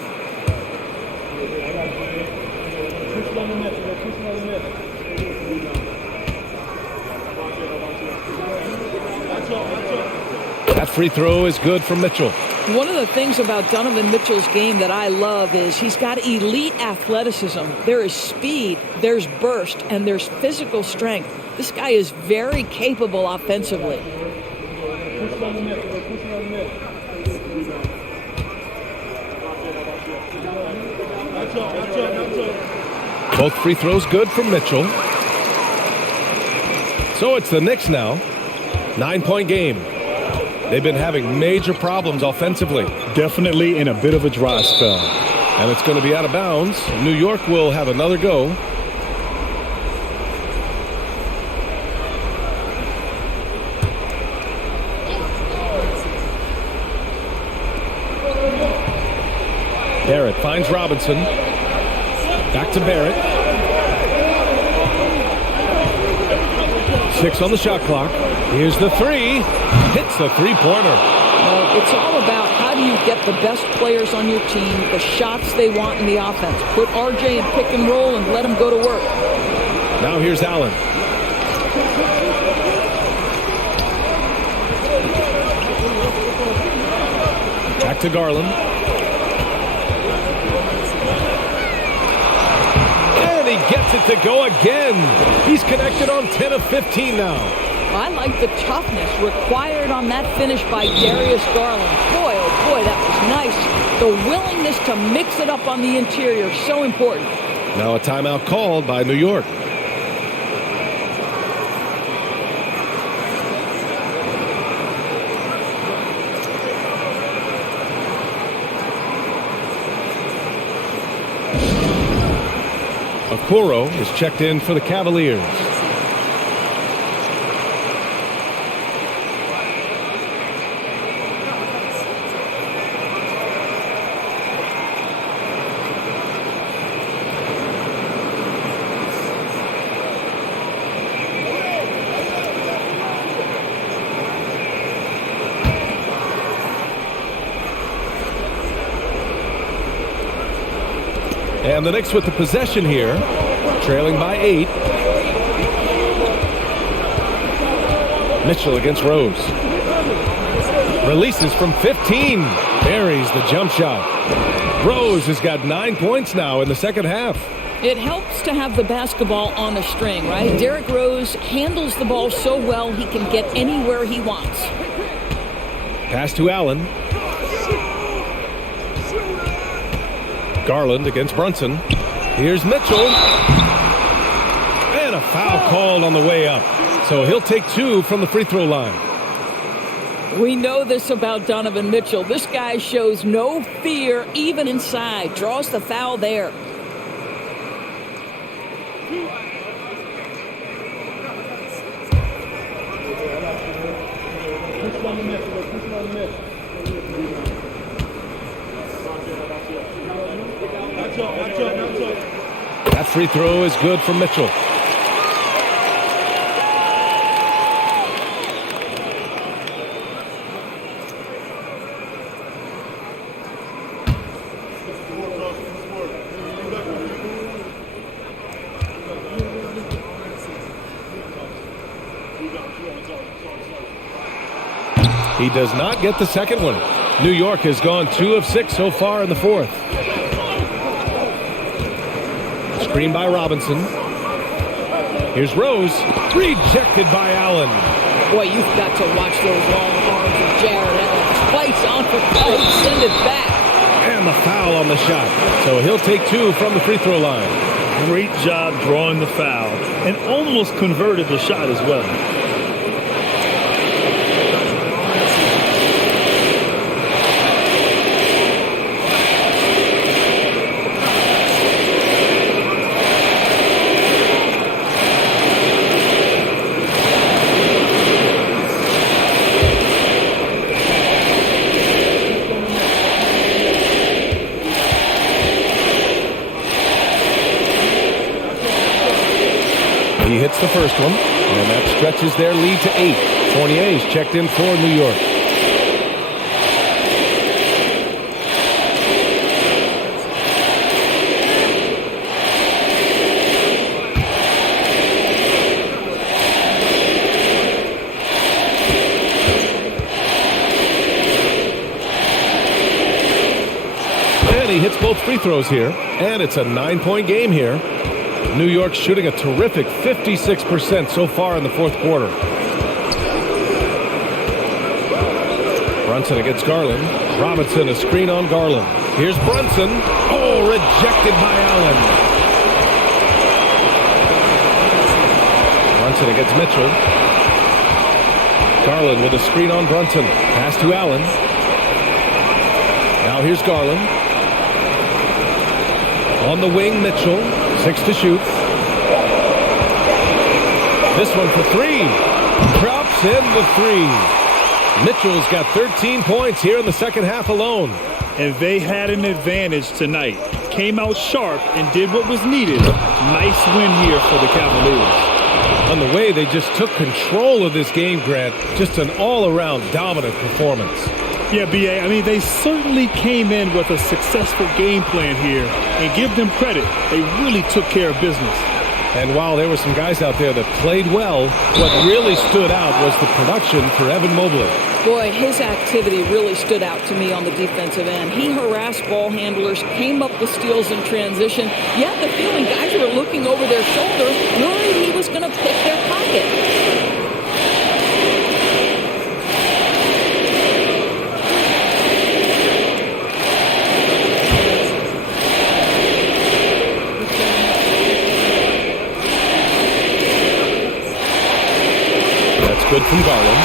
That free throw is good from Mitchell. One of the things about Donovan Mitchell's game that I love is he's got elite athleticism. There is speed, there's burst, and there's physical strength. This guy is very capable offensively. Both free throws good from Mitchell. So it's the Knicks now. 9-point game. They've been having major problems offensively. Definitely in a bit of a dry spell. And it's going to be out of bounds. New York will have another go. Barrett finds Robinson. Back to Barrett. 6 on the shot clock. Here's the 3. Hits the three-pointer. Well, it's all about how do you get the best players on your team, the shots they want in the offense. Put RJ in pick and roll and let him go to work. Now here's Allen. Back to Garland. And he gets it to go again. He's connected on 10 of 15 now. I like the toughness required on that finish by Darius Garland. Boy, oh boy, that was nice. The willingness to mix it up on the interior, so important. Now a timeout called by New York. Okoro is checked in for the Cavaliers. And the Knicks with the possession here, trailing by 8. Mitchell against Rose. Releases from 15. Buries the jump shot. Rose has got 9 points now in the second half. It helps to have the basketball on a string, right? Derrick Rose handles the ball so well he can get anywhere he wants. Pass to Allen. Garland against Brunson. Here's Mitchell. And a foul called on the way up. So he'll take 2 from the free throw line. We know this about Donovan Mitchell. This guy shows no fear even inside. Draws the foul there. That free throw is good for Mitchell. He does not get the second one. New York has gone 2 of 6 so far in the fourth. Screen by Robinson. Here's Rose. Rejected by Allen. Boy, you've got to watch those long arms of Jared Allen. Fights on for post. Send it back. And the foul on the shot. So he'll take 2 from the free throw line. Great job drawing the foul and almost converted the shot as well. He hits the first one, and that stretches their lead to 8. Fournier's checked in for New York. And he hits both free throws here, and it's a 9-point game here. New York shooting a terrific 56% so far in the fourth quarter. Brunson against Garland. Robinson, a screen on Garland. Here's Brunson. Oh, rejected by Allen. Brunson against Mitchell. Garland with a screen on Brunson. Pass to Allen. Now here's Garland. On the wing, Mitchell. 6 to shoot. This one for 3. Drops in the 3. Mitchell's got 13 points here in the second half alone. And they had an advantage tonight. Came out sharp and did what was needed. Nice win here for the Cavaliers. On the way, they just took control of this game, Grant. Just an all-around dominant performance. Yeah, B.A., I mean, they certainly came in with a successful game plan here. And give them credit, they really took care of business. And while there were some guys out there that played well, what really stood out was the production for Evan Mobley. Boy, his activity really stood out to me on the defensive end. He harassed ball handlers, came up with steals in transition. You had the feeling guys were looking over their shoulder, worried he was going to pick their pocket. from Garland.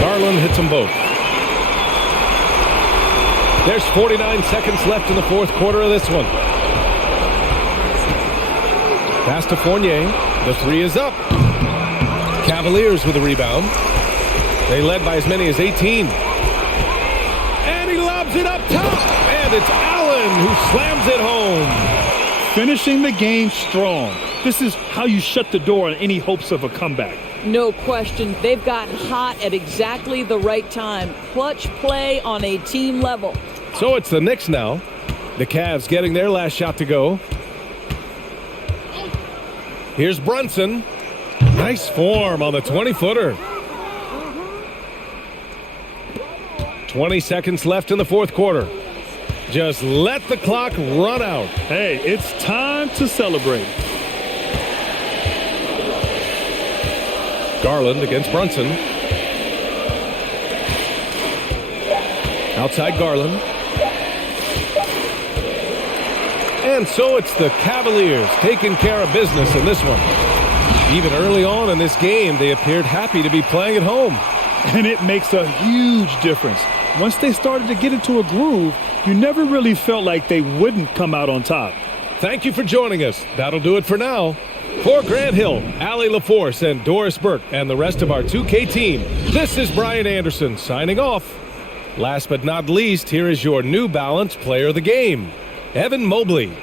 Garland hits them both. There's 49 seconds left in the fourth quarter of this one. Pass to Fournier. The three is up. Cavaliers with a rebound. They led by as many as 18. And he lobs it up top. And it's Allen who slams it home. Finishing the game strong. This is how you shut the door on any hopes of a comeback. No question. They've gotten hot at exactly the right time. Clutch play on a team level. So it's the Knicks now. The Cavs getting their last shot to go. Here's Brunson. Nice form on the 20-footer. 20 seconds left in the fourth quarter. Just let the clock run out. Hey, it's time to celebrate. Garland against Brunson. Outside Garland. And so it's the Cavaliers taking care of business in this one. Even early on in this game, they appeared happy to be playing at home. And it makes a huge difference. Once they started to get into a groove, you never really felt like they wouldn't come out on top. Thank you for joining us. That'll do it for now. For Grant Hill, Allie LaForce, and Doris Burke, and the rest of our 2K team, this is Brian Anderson signing off. Last but not least, here is your New Balance Player of the Game, Evan Mobley.